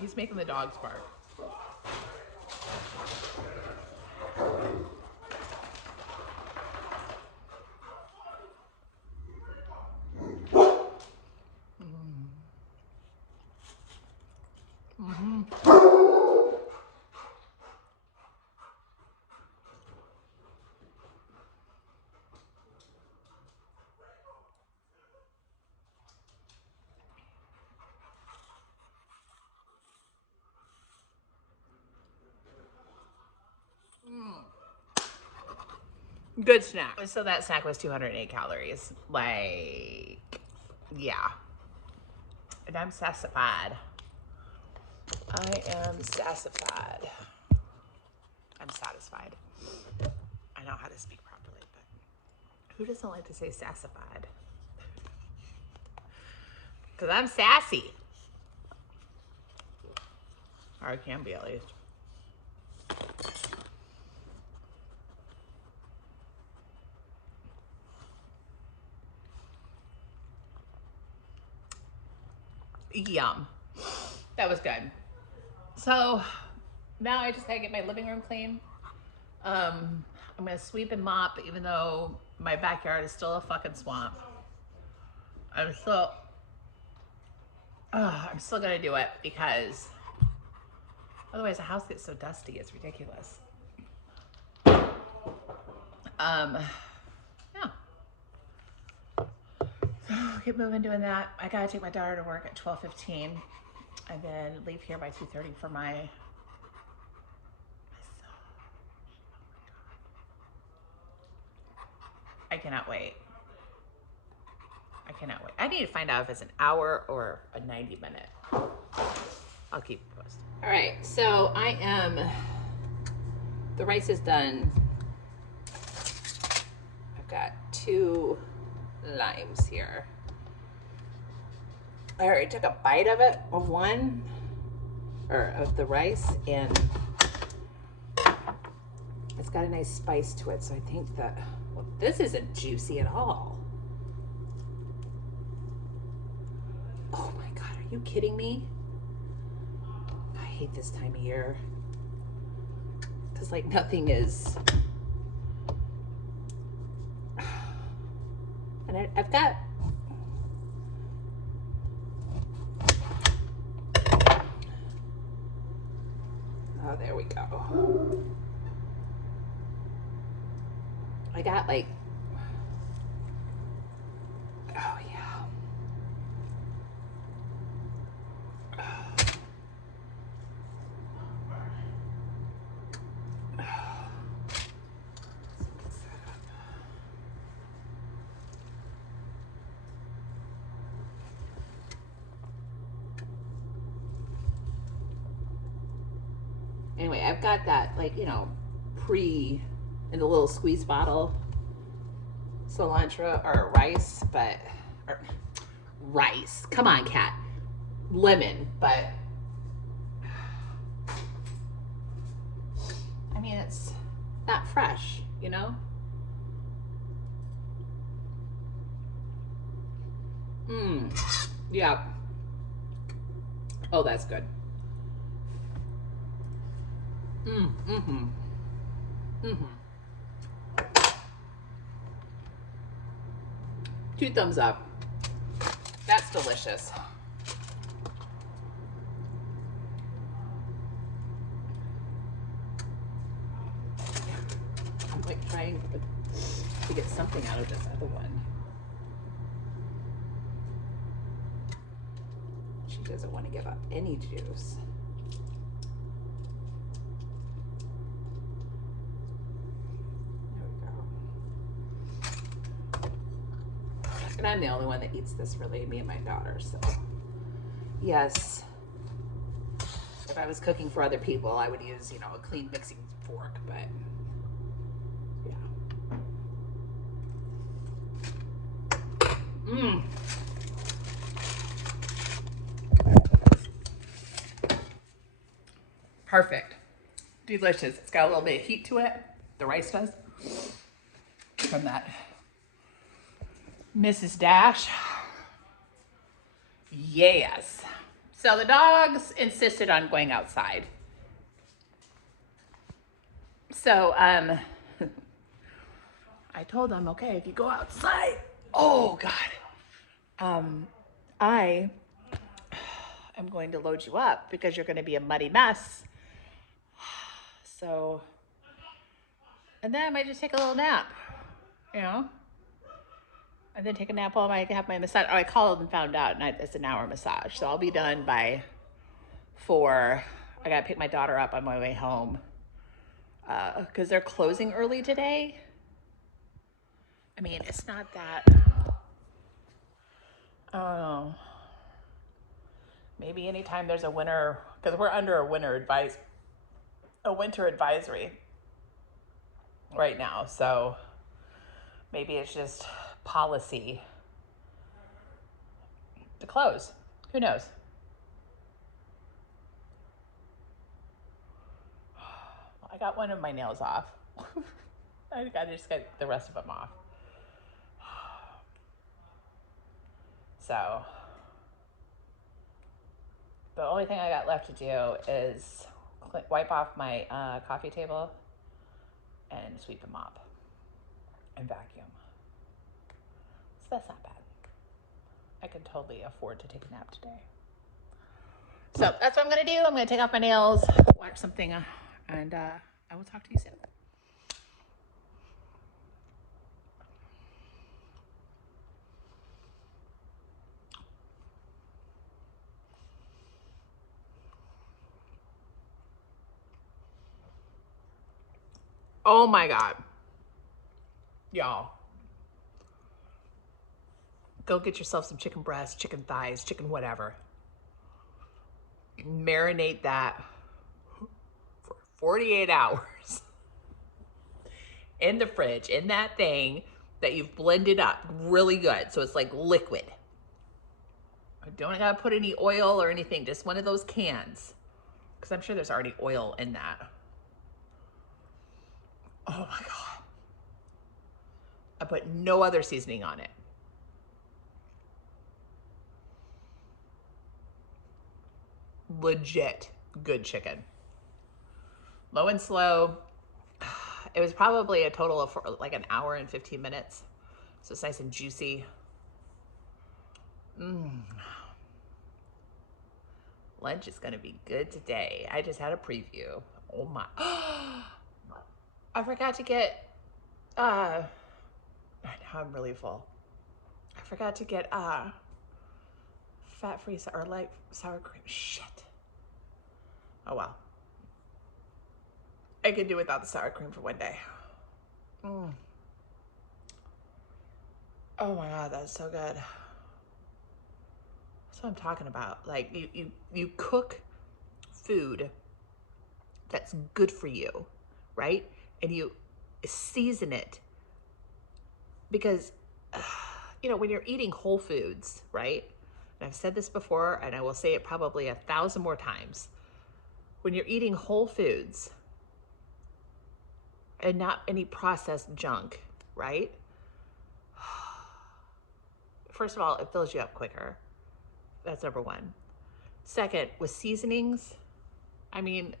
He's making the dogs bark. Good snack. So that snack was 208 calories. Like, yeah. And I'm sassified. I am sassified. I'm satisfied. I know how to speak properly, but who doesn't like to say sassified? Because I'm sassy. Or I can be, at least. Yum. That was good. So now I just gotta get my living room clean. I'm gonna sweep and mop, even though my backyard is still a fucking swamp. I'm still gonna do it because otherwise the house gets so dusty, it's ridiculous. Yeah. So keep moving, doing that. I gotta take my daughter to work at 12:15 and then leave here by 2:30 for my I cannot wait. I cannot wait. I need to find out if it's an hour or a 90-minute. I'll keep you posted. All right, so the rice is done. I've got 2 limes here. I already took a bite of it, of the rice, and it's got a nice spice to it, so I think that, well, this isn't juicy at all. Oh my God, are you kidding me? I hate this time of year. Because like nothing is, and I've got, oh, there we go. I got like, oh yeah. Anyway, I've got that, like, you know, in the little squeeze bottle cilantro or rice, rice. Come on, cat. Lemon, but I mean, it's not fresh, you know? Yeah. Oh, that's good. Mm-hmm. 2 thumbs up. That's delicious. I'm like trying to get something out of this other one. She doesn't want to give up any juice. And I'm the only one that eats this, really, me and my daughter. So, yes, if I was cooking for other people, I would use, a clean mixing fork, but yeah. Perfect. Delicious. It's got a little bit of heat to it. The rice does. From that Mrs. Dash. Yes. So the dogs insisted on going outside. So, I told them, okay, if you go outside, oh God, I am going to load you up because you're going to be a muddy mess. So, and then I might just take a little nap, and then take a nap while I have my massage. Oh, I called and found out, and it's an hour massage. So I'll be done by 4. I got to pick my daughter up on my way home because they're closing early today. I mean, it's not that. Oh, maybe anytime there's a winter, because we're under a winter advisory right now. So maybe it's just policy to close. Who knows? I got one of my nails off. I just got the rest of them off. So the only thing I got left to do is wipe off my coffee table and sweep them up and vacuum. So that's not bad. I can totally afford to take a nap today. So that's what I'm going to do. I'm going to take off my nails, watch something, and I will talk to you soon. Oh my God. Y'all. Go get yourself some chicken breasts, chicken thighs, chicken whatever. Marinate that for 48 hours in the fridge, in that thing that you've blended up really good. So it's like liquid. I don't gotta put any oil or anything, just one of those cans. Because I'm sure there's already oil in that. Oh my God. I put no other seasoning on it. Legit good chicken. Low and slow. It was probably a total of like an hour and 15 minutes. So it's nice and juicy. Lunch is gonna be good today. I just had a preview. Oh my. I forgot to get, now I'm really full. I forgot to get fat-free or light sour cream. Shit. Oh well. I can do without the sour cream for one day. Oh my God, that's so good. That's what I'm talking about. Like you cook food that's good for you, right? And you season it because, when you're eating whole foods, right? And I've said this before, and I will say it probably 1,000 more times. When you're eating whole foods and not any processed junk, right? First of all, it fills you up quicker. That's number one. Second, with seasonings, I mean,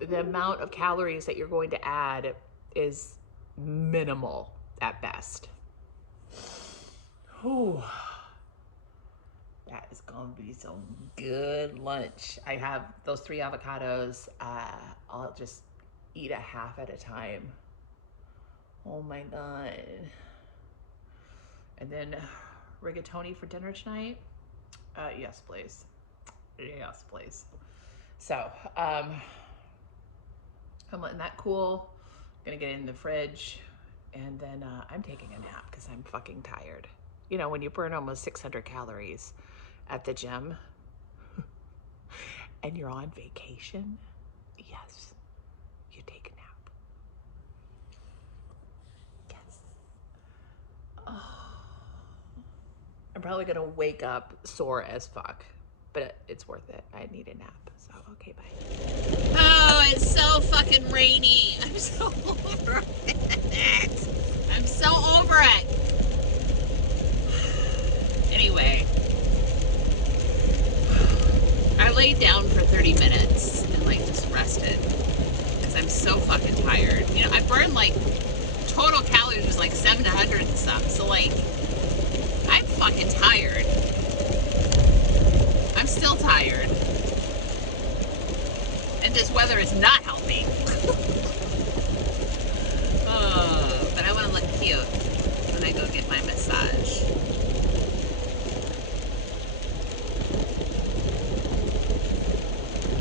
the amount of calories that you're going to add is minimal at best. Whew. That is gonna be some good lunch. I have those 3 avocados. I'll just eat a half at a time. Oh my God. And then rigatoni for dinner tonight. Yes, please. Yes, please. So, I'm letting that cool. Gonna get it in the fridge. And then I'm taking a nap because I'm fucking tired. You know, when you burn almost 600 calories at the gym and you're on vacation, yes, you take a nap. Yes. Oh. I'm probably gonna wake up sore as fuck, but it's worth it. I need a nap. So, okay, bye. Oh, it's so fucking rainy. I'm so over it. I'm so over it. Anyway, I laid down for 30 minutes and like just rested because I'm so fucking tired. You know, I burned like total calories was like 700 and stuff. So like, I'm fucking tired. I'm still tired. And this weather is not helping. But I want to look cute when I go get my massage.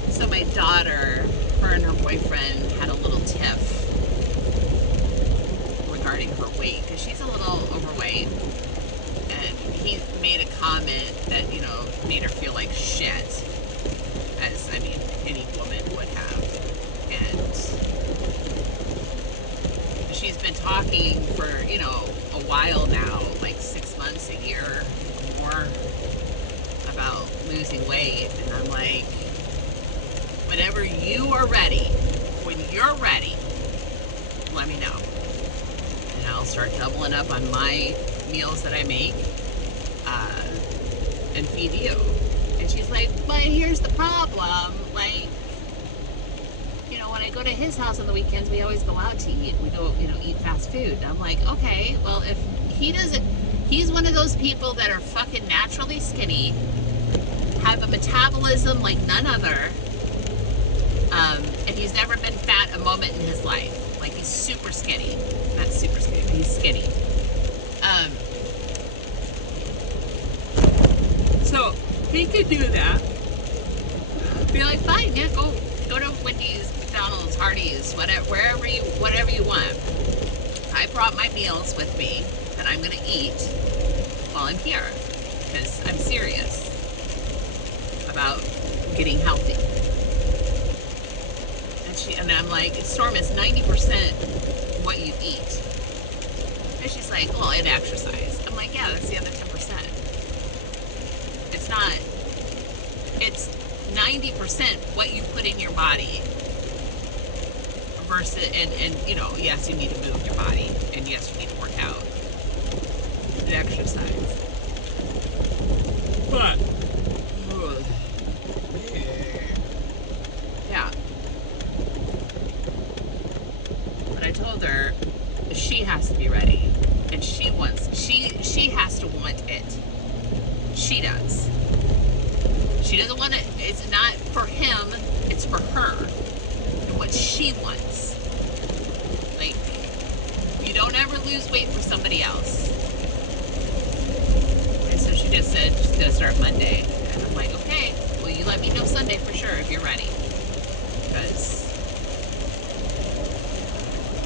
So my daughter, her and her boyfriend had a little tiff regarding her weight because she's a little overweight. And he made a comment that, you know, made her feel like shit. As, I mean, any woman would have. And she's been talking for, you know, a while now, like 6 months, a year or more, about losing weight. And I'm like, whenever you are ready, when you're ready, let me know. And I'll start doubling up on my meals that I make and feed you. And she's like, but here's the problem. Like, you know, when I go to his house on the weekends, we always go out to eat. We go, you know, eat fast food. And I'm like, okay, well, if he doesn't, he's one of those people that are fucking naturally skinny, have a metabolism like none other, and he's never been fat a moment in his life. Like, he's super skinny. Not super skinny, but he's skinny. So he could do that. Be like, fine, yeah, go to Wendy's, McDonald's, Hardee's, whatever you want. I brought my meals with me that I'm gonna eat while I'm here because I'm serious about getting healthy. And I'm like, Storm, is 90% what you eat. And she's like, well, and exercise. I'm like, yeah, that's the other 10%. It's not, it's 90% what you put in your body versus, and you know, yes, you need to move your body, and yes, you need to work out and exercise. But, yeah. But I told her she has to be ready, and she has to want it. She does. She doesn't want it. It's not for him. It's for her and what she wants. Like, you don't ever lose weight for somebody else. And so she just said she's gonna start Monday, and I'm like, okay. Well, you let me know Sunday for sure if you're ready, because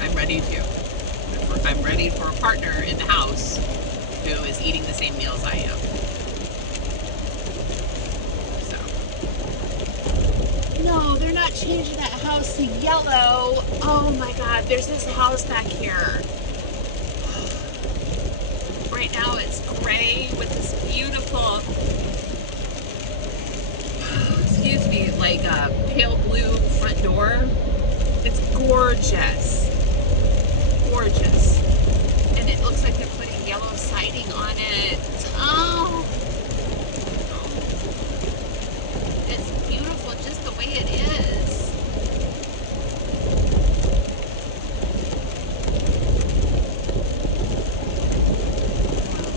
I'm ready to. I'm ready for a partner in the house who is eating the same meals I am. No, they're not changing that house to yellow. Oh my God, there's this house back here. Right now it's gray with this beautiful, excuse me, like a pale blue front door. It's gorgeous. Gorgeous. And it looks like they're putting yellow siding on it. Oh. It's beautiful just the way it is.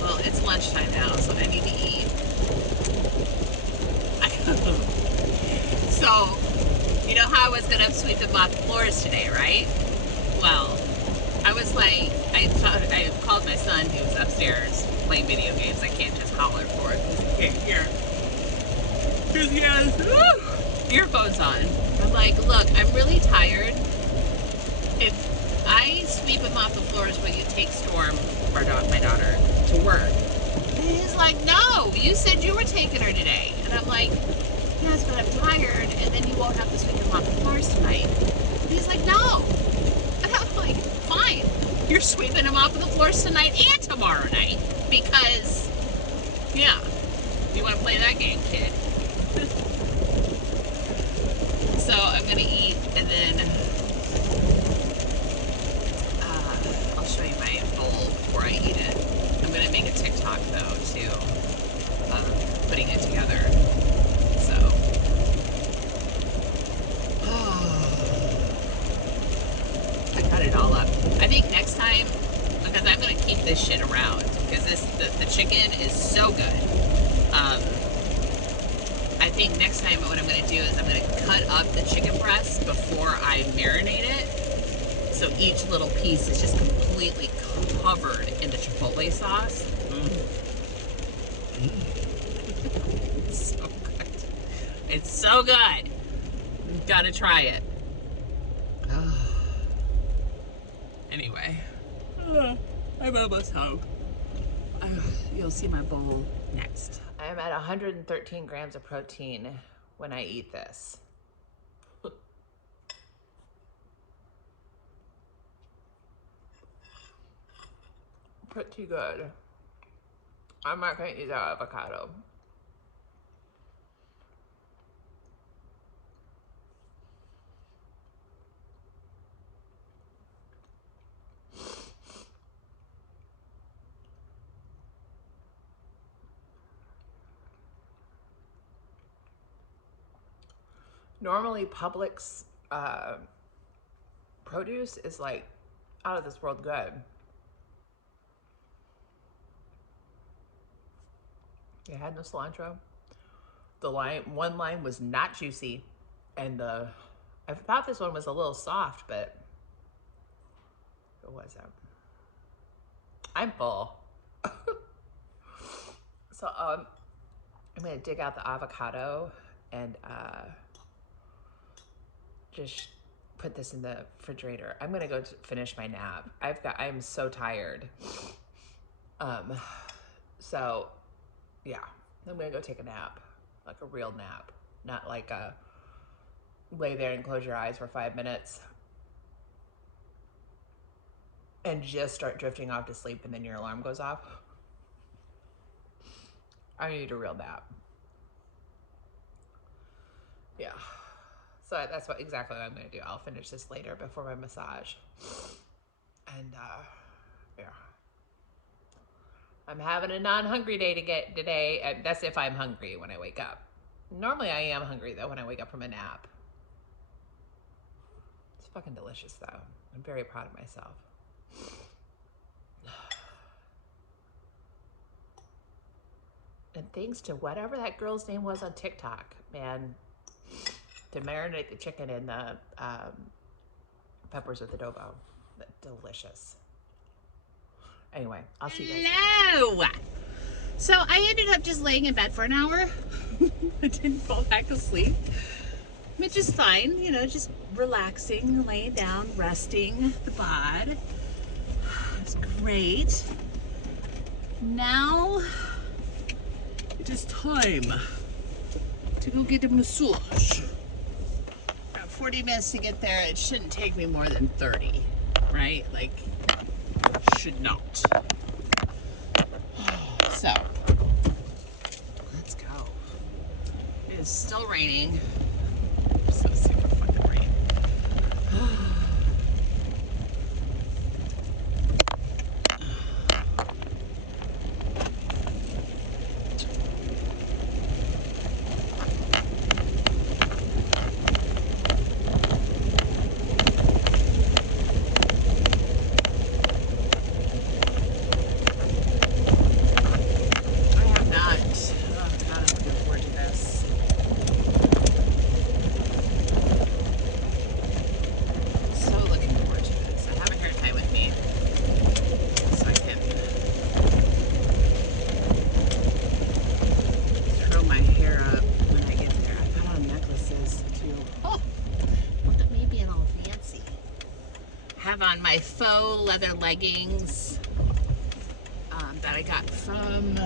Well, it's lunchtime now, so I need to eat. So, you know how I was going to sweep and mop the floors today, right? Well, I was like, I called my son who was upstairs playing video games. I can't just holler for him because he can't hear. Because he has earphones on. I'm like, look, I'm really tired. If I sweep and mop the floors, will you take Storm, my daughter, to work? he's like, no, you said you were taking her today. And I'm like, yes, but I'm tired, and then you won't have to sweep them off the floors tonight. And he's like, no. And I'm like, fine. You're sweeping them off of the floors tonight and tomorrow night. Because, yeah, you want to play that game, kid. So I'm going to eat, and then I'll show you my bowl before I eat it. I'm going to make a TikTok, though, too, putting it together. So, I cut it all up. I think next time, because I'm going to keep this shit around, because the chicken is so good. I think next time what I'm going to do is I'm going to cut up the chicken breast before I marinate it. So each little piece is just completely covered in the chipotle sauce. It's so good. It's so good. You've got to try it. Anyway, I'm almost home. You'll see my bowl next. I'm at 113 grams of protein when I eat this. Pretty good. I'm not going to eat that avocado. Normally Publix produce is like out of this world good. It had no cilantro. One line was not juicy, and I thought this one was a little soft, but it wasn't. I'm full. So I'm gonna dig out the avocado and just put this in the refrigerator. I'm gonna go finish my nap. I'm so tired. So yeah, I'm gonna go take a nap, like a real nap, not like a lay there and close your eyes for 5 minutes and just start drifting off to sleep and then your alarm goes off. I need a real nap. Yeah. So that's exactly what I'm going to do. I'll finish this later before my massage. And, yeah. I'm having a non-hungry day today. That's if I'm hungry when I wake up. Normally I am hungry, though, when I wake up from a nap. It's fucking delicious, though. I'm very proud of myself. And thanks to whatever that girl's name was on TikTok, man, to marinate the chicken in the peppers with adobo. Delicious. Anyway, I'll see you guys. Hello! So I ended up just laying in bed for an hour. I didn't fall back asleep, which is fine, you know, just relaxing, laying down, resting the bod. It's great. Now it is time to go get a massage. About 40 minutes to get there. It shouldn't take me more than 30, right? Like, should not. So, let's go. It is still raining. I'm so sick of fucking rain. On my faux leather leggings. that I got from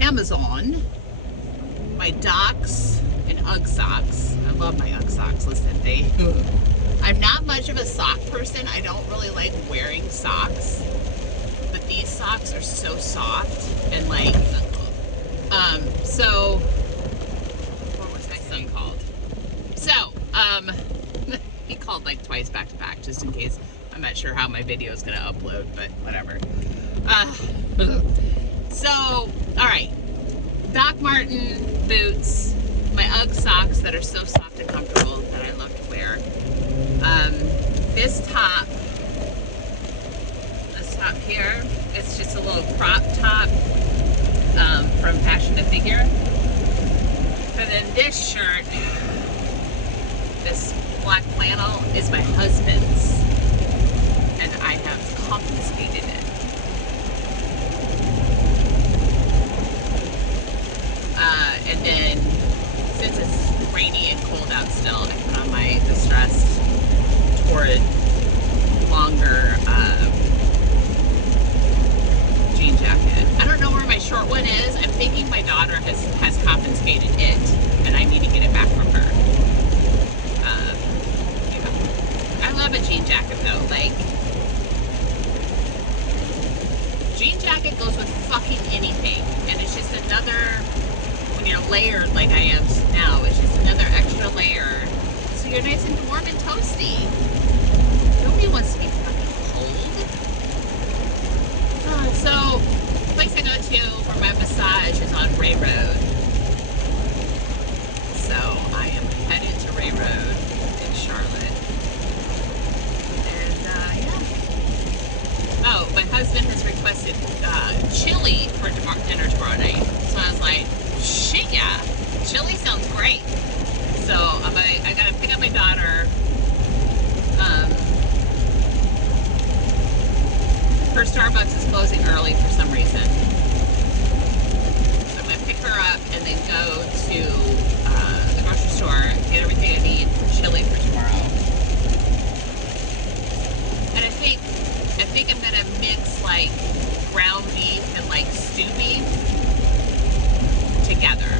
Amazon. My Docs and Ugg socks. I love my Ugg socks. Listen, I'm not much of a sock person. I don't really like wearing socks. But these socks are so soft and like, so, what was my son called? So, he called like twice back to back just in case. I'm not sure how my video is going to upload, but whatever. So, alright. Doc Marten boots, my Ugg socks that are so soft and comfortable that I love to wear. This top here, it's just a little crop top from Fashion to Figure. And then this shirt, this black flannel, is my husband's, and I have confiscated it. And then, since it's rainy and cold out still, I put on my distressed torrid longer jean jacket. I don't know where my short one is. I'm thinking my daughter has confiscated it, and I need to get it back from her. Yeah. I love a jean jacket though. Like, jean jacket goes with fucking anything, and it's just another. When you're layered like I am now, it's just another extra layer. So you're nice and warm and toasty. Nobody wants to be fucking cold. So, the place I go to for my massage is on Ray Road. So, I am headed to Ray Road in Charlotte. And, yeah. Oh, my husband has requested chili for dinner tomorrow night. So I was like, shit, yeah, chili sounds great. So I gotta pick up my daughter. Her Starbucks is closing early for some reason, so I'm gonna pick her up and then go to the grocery store, get everything I need for chili for tomorrow. And I think I'm gonna mix like ground beef and like stew beef together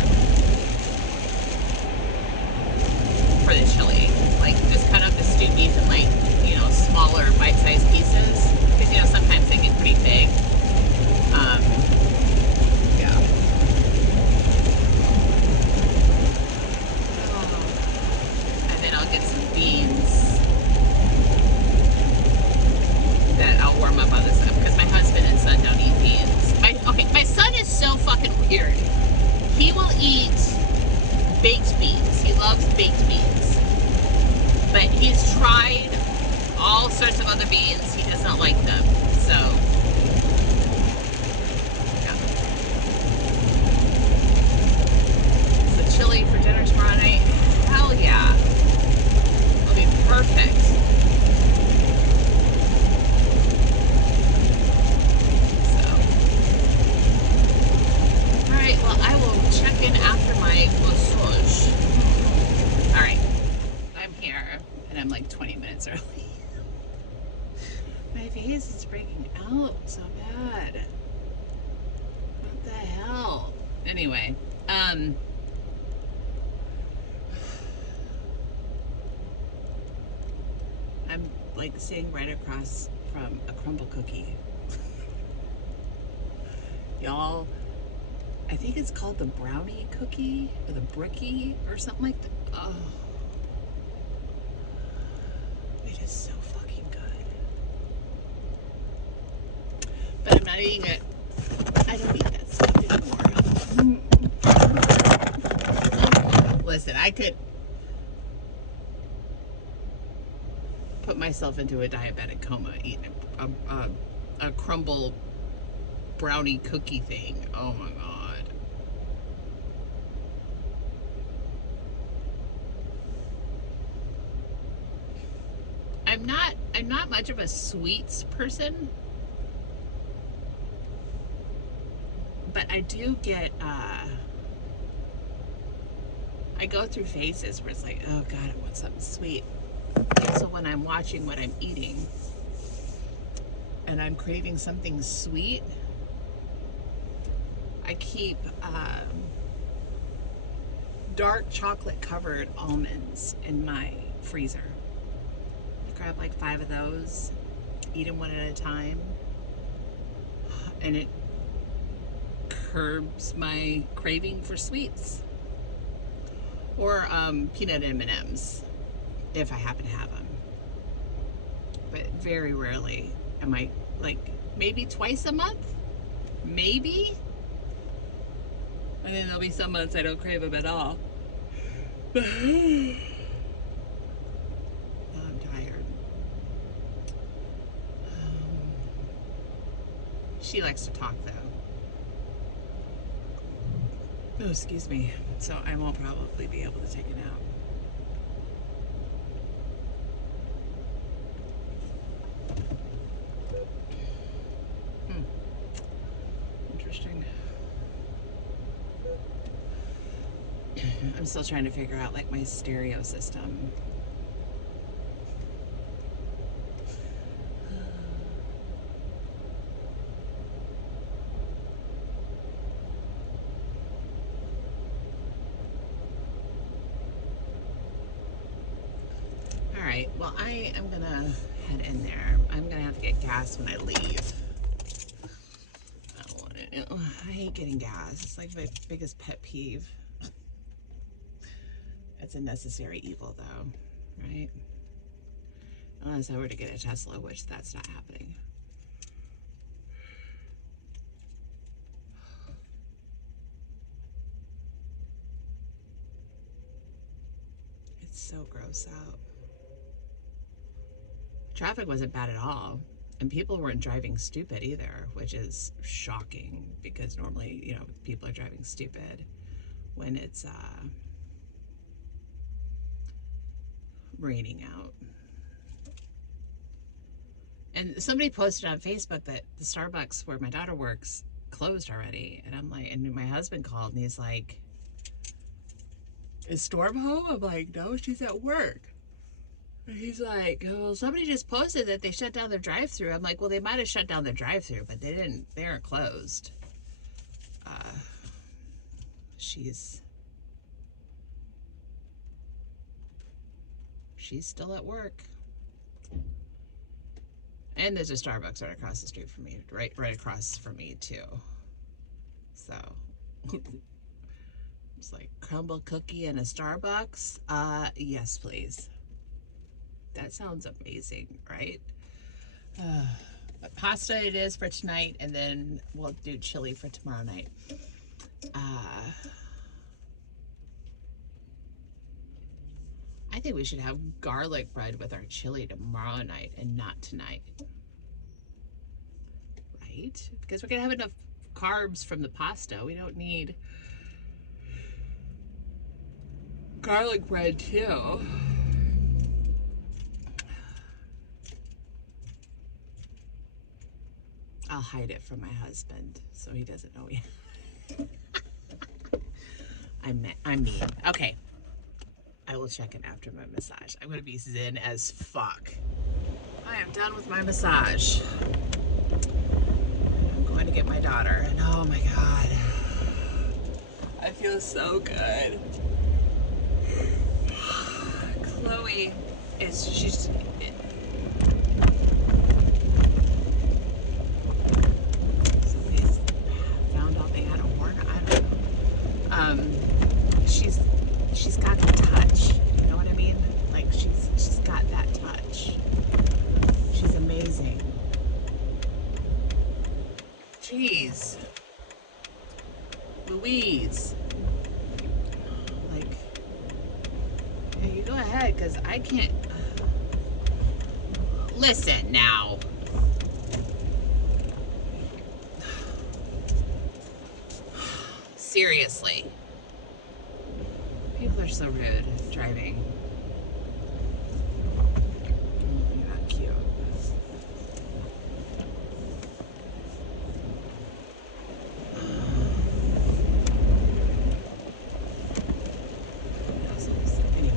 for the chili. Like, just cut up the stewed beef in like, you know, smaller bite-sized pieces, because, you know, sometimes they get pretty big. Yeah. And then I'll get some beans that I'll warm up on this stuff, because my husband and son don't eat beans. My son is so fucking weird. He will eat baked beans. He loves baked beans. But he's tried all sorts of other beans. He does not like them. So, yeah. So chili for dinner tomorrow night. Hell yeah. It'll be perfect. Well, I will check in after my massage. Alright, I'm here, and I'm like 20 minutes early. My face is breaking out so bad. What the hell? Anyway, I'm like sitting right across from a crumble cookie. Y'all, I think it's called the brownie cookie or the brookie or something like that. Oh, it is so fucking good. But I'm not eating it. I don't eat that stuff anymore. Listen, I could put myself into a diabetic coma eating a crumble brownie cookie thing. Oh my god. I'm not much of a sweets person, but I do get I go through phases where it's like, oh god, I want something sweet. And so when I'm watching what I'm eating, and I'm craving something sweet, I keep dark chocolate covered almonds in my freezer. I grab like 5 of those, eat them one at a time, and it curbs my craving for sweets. Or peanut M&Ms if I happen to have them. But very rarely am I, like, maybe twice a month, maybe. And then there'll be some months I don't crave them at all. Now I'm tired. She likes to talk though. Oh, excuse me. So I won't probably be able to take a nap. Interesting. I'm still trying to figure out like my stereo system. All right, well, I am gonna head in there. I'm gonna have to get gas when I leave. I hate getting gas. It's like my biggest pet peeve. It's a necessary evil though, right? Unless I were to get a Tesla, which that's not happening. It's so gross out. Traffic wasn't bad at all. And people weren't driving stupid either, which is shocking because normally, you know, people are driving stupid when it's raining out. And somebody posted on Facebook that the Starbucks where my daughter works closed already. And I'm like, and my husband called and he's like, is Storm home? I'm like, no, she's at work. And he's like, well, somebody just posted that they shut down their drive-thru. I'm like, well, they might have shut down their drive-thru, but they aren't closed. She's still at work. And there's a Starbucks right across the street from me, right across from me too. So it's like crumble cookie and a Starbucks. Yes, please. That sounds amazing, right? Pasta it is for tonight, and then we'll do chili for tomorrow night. I think we should have garlic bread with our chili tomorrow night and not tonight. Right? Because we're going to have enough carbs from the pasta. We don't need garlic bread too. I'll hide it from my husband so he doesn't know yet. I'm mean. Okay. I will check in after my massage. I'm going to be zen as fuck. I am done with my massage. I'm going to get my daughter, and oh my god. I feel so good. Chloe she's somebody's found out they had a horn. I don't know. She's got the touch. You know what I mean? Like she's got that touch. She's amazing. Jeez. Louise. Like, yeah, you go ahead, because I can't. Listen now. Seriously. People are so rude driving. You're not cute. Anyway.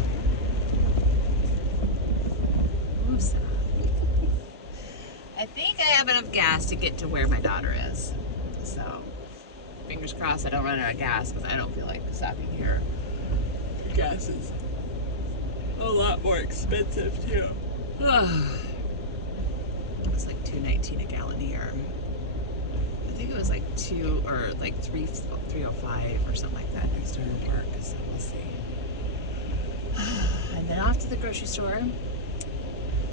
I think think I have enough gas to get to where my daughter is. So, fingers crossed I don't run out of gas because I don't feel like stopping here. Gas is a lot more expensive too. It's like $2.19 a gallon here. I think it was like 2 or like 3.05 or something like that next to her park. So we'll see. And then off to the grocery store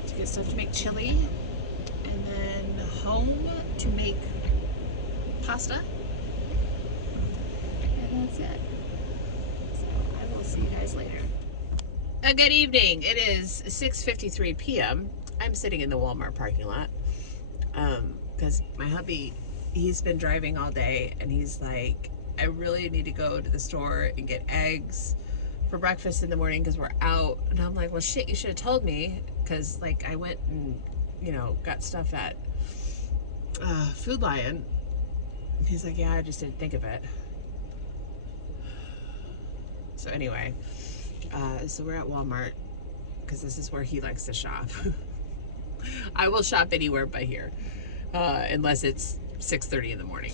to get stuff to make chili, and then home to make pasta. And that's it. So I will see you guys later. Good evening. It is 6:53 p.m. I'm sitting in the Walmart parking lot because my hubby, he's been driving all day, and he's like, I really need to go to the store and get eggs for breakfast in the morning because we're out. And I'm like, well, shit, you should have told me, because like I went and, you know, got stuff at Food Lion. He's like, yeah, I just didn't think of it. So anyway, so we're at Walmart because this is where he likes to shop. I will shop anywhere but here, unless it's 6:30 in the morning.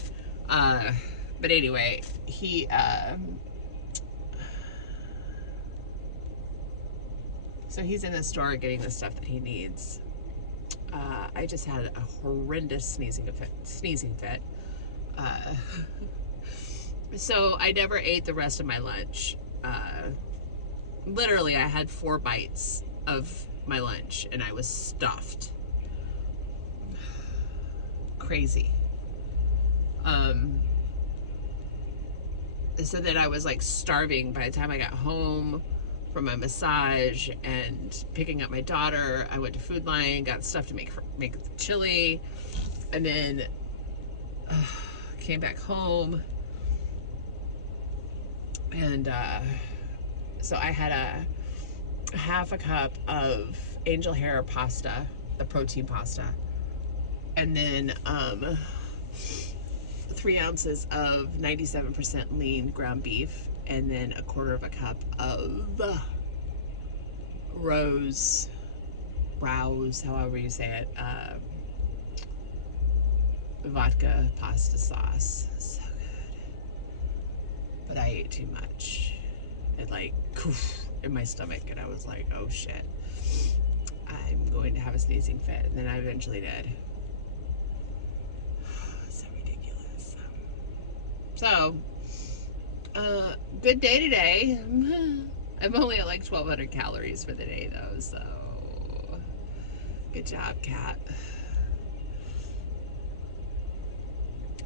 But anyway, he so he's in the store getting the stuff that he needs. I just had a horrendous sneezing fit. So I never ate the rest of my lunch. Literally, I had 4 bites of my lunch and I was stuffed. Crazy. So then I was like starving by the time I got home from my massage and picking up my daughter. I went to Food Lion, got stuff to make chili, and then came back home. And so I had a half a cup of angel hair pasta, the protein pasta, and then 3 ounces of 97% lean ground beef, and then a quarter of a cup of Rouse, however you say it, vodka pasta sauce. So good. But I ate too much. It like in my stomach, and I was like, oh shit, I'm going to have a sneezing fit. And then I eventually did. So ridiculous. So good day today. I'm only at like 1,200 calories for the day though, so good job, Kat.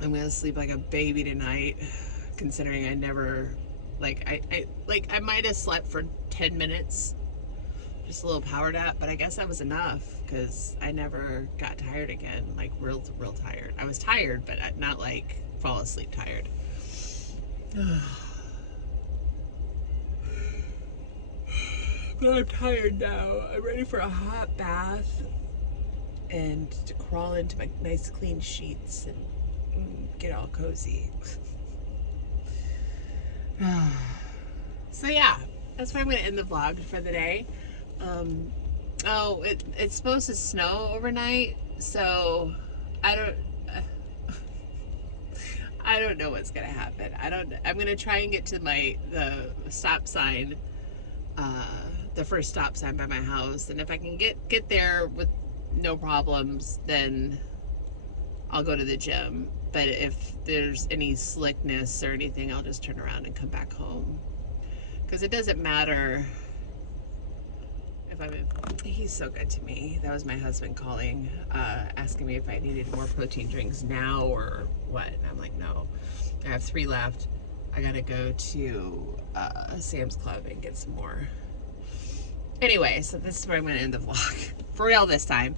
I'm gonna sleep like a baby tonight, considering I never, I might have slept for 10 minutes, just a little power nap, but I guess that was enough because I never got tired again, like real tired. I was tired, but not like fall asleep tired. But I'm tired now. I'm ready for a hot bath and to crawl into my nice clean sheets and get all cozy. So yeah, that's where I'm going to end the vlog for the day. It's supposed to snow overnight, so I don't know what's going to happen. I'm going to try and get to the stop sign, the first stop sign by my house, and if I can get there with no problems, then I'll go to the gym. But if there's any slickness or anything, I'll just turn around and come back home, because it doesn't matter if he's so good to me. That was my husband calling, asking me if I needed more protein drinks now or what. And I'm like, no, I have 3 left. I gotta go to Sam's Club and get some more. Anyway, so this is where I'm going to end the vlog. For real this time.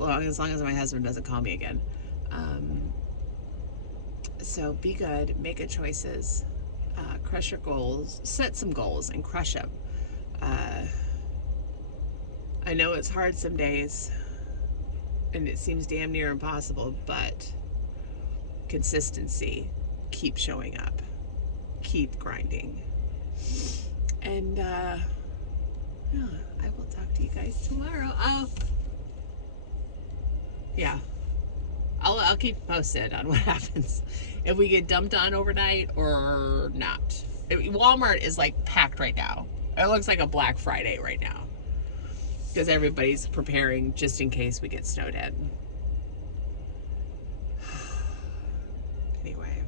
As long as my husband doesn't call me again. So be good. Make good choices. Crush your goals. Set some goals and crush them. I know it's hard some days. And it seems damn near impossible. But consistency. Keep showing up. Keep grinding. And, yeah, I will talk to you guys tomorrow. Oh, yeah. I'll keep you posted on what happens. If we get dumped on overnight or not. Walmart is like packed right now. It looks like a Black Friday right now. Because everybody's preparing just in case we get snowed in. Anyway.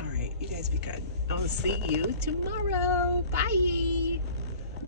All right, you guys be good. I'll see you tomorrow. Bye.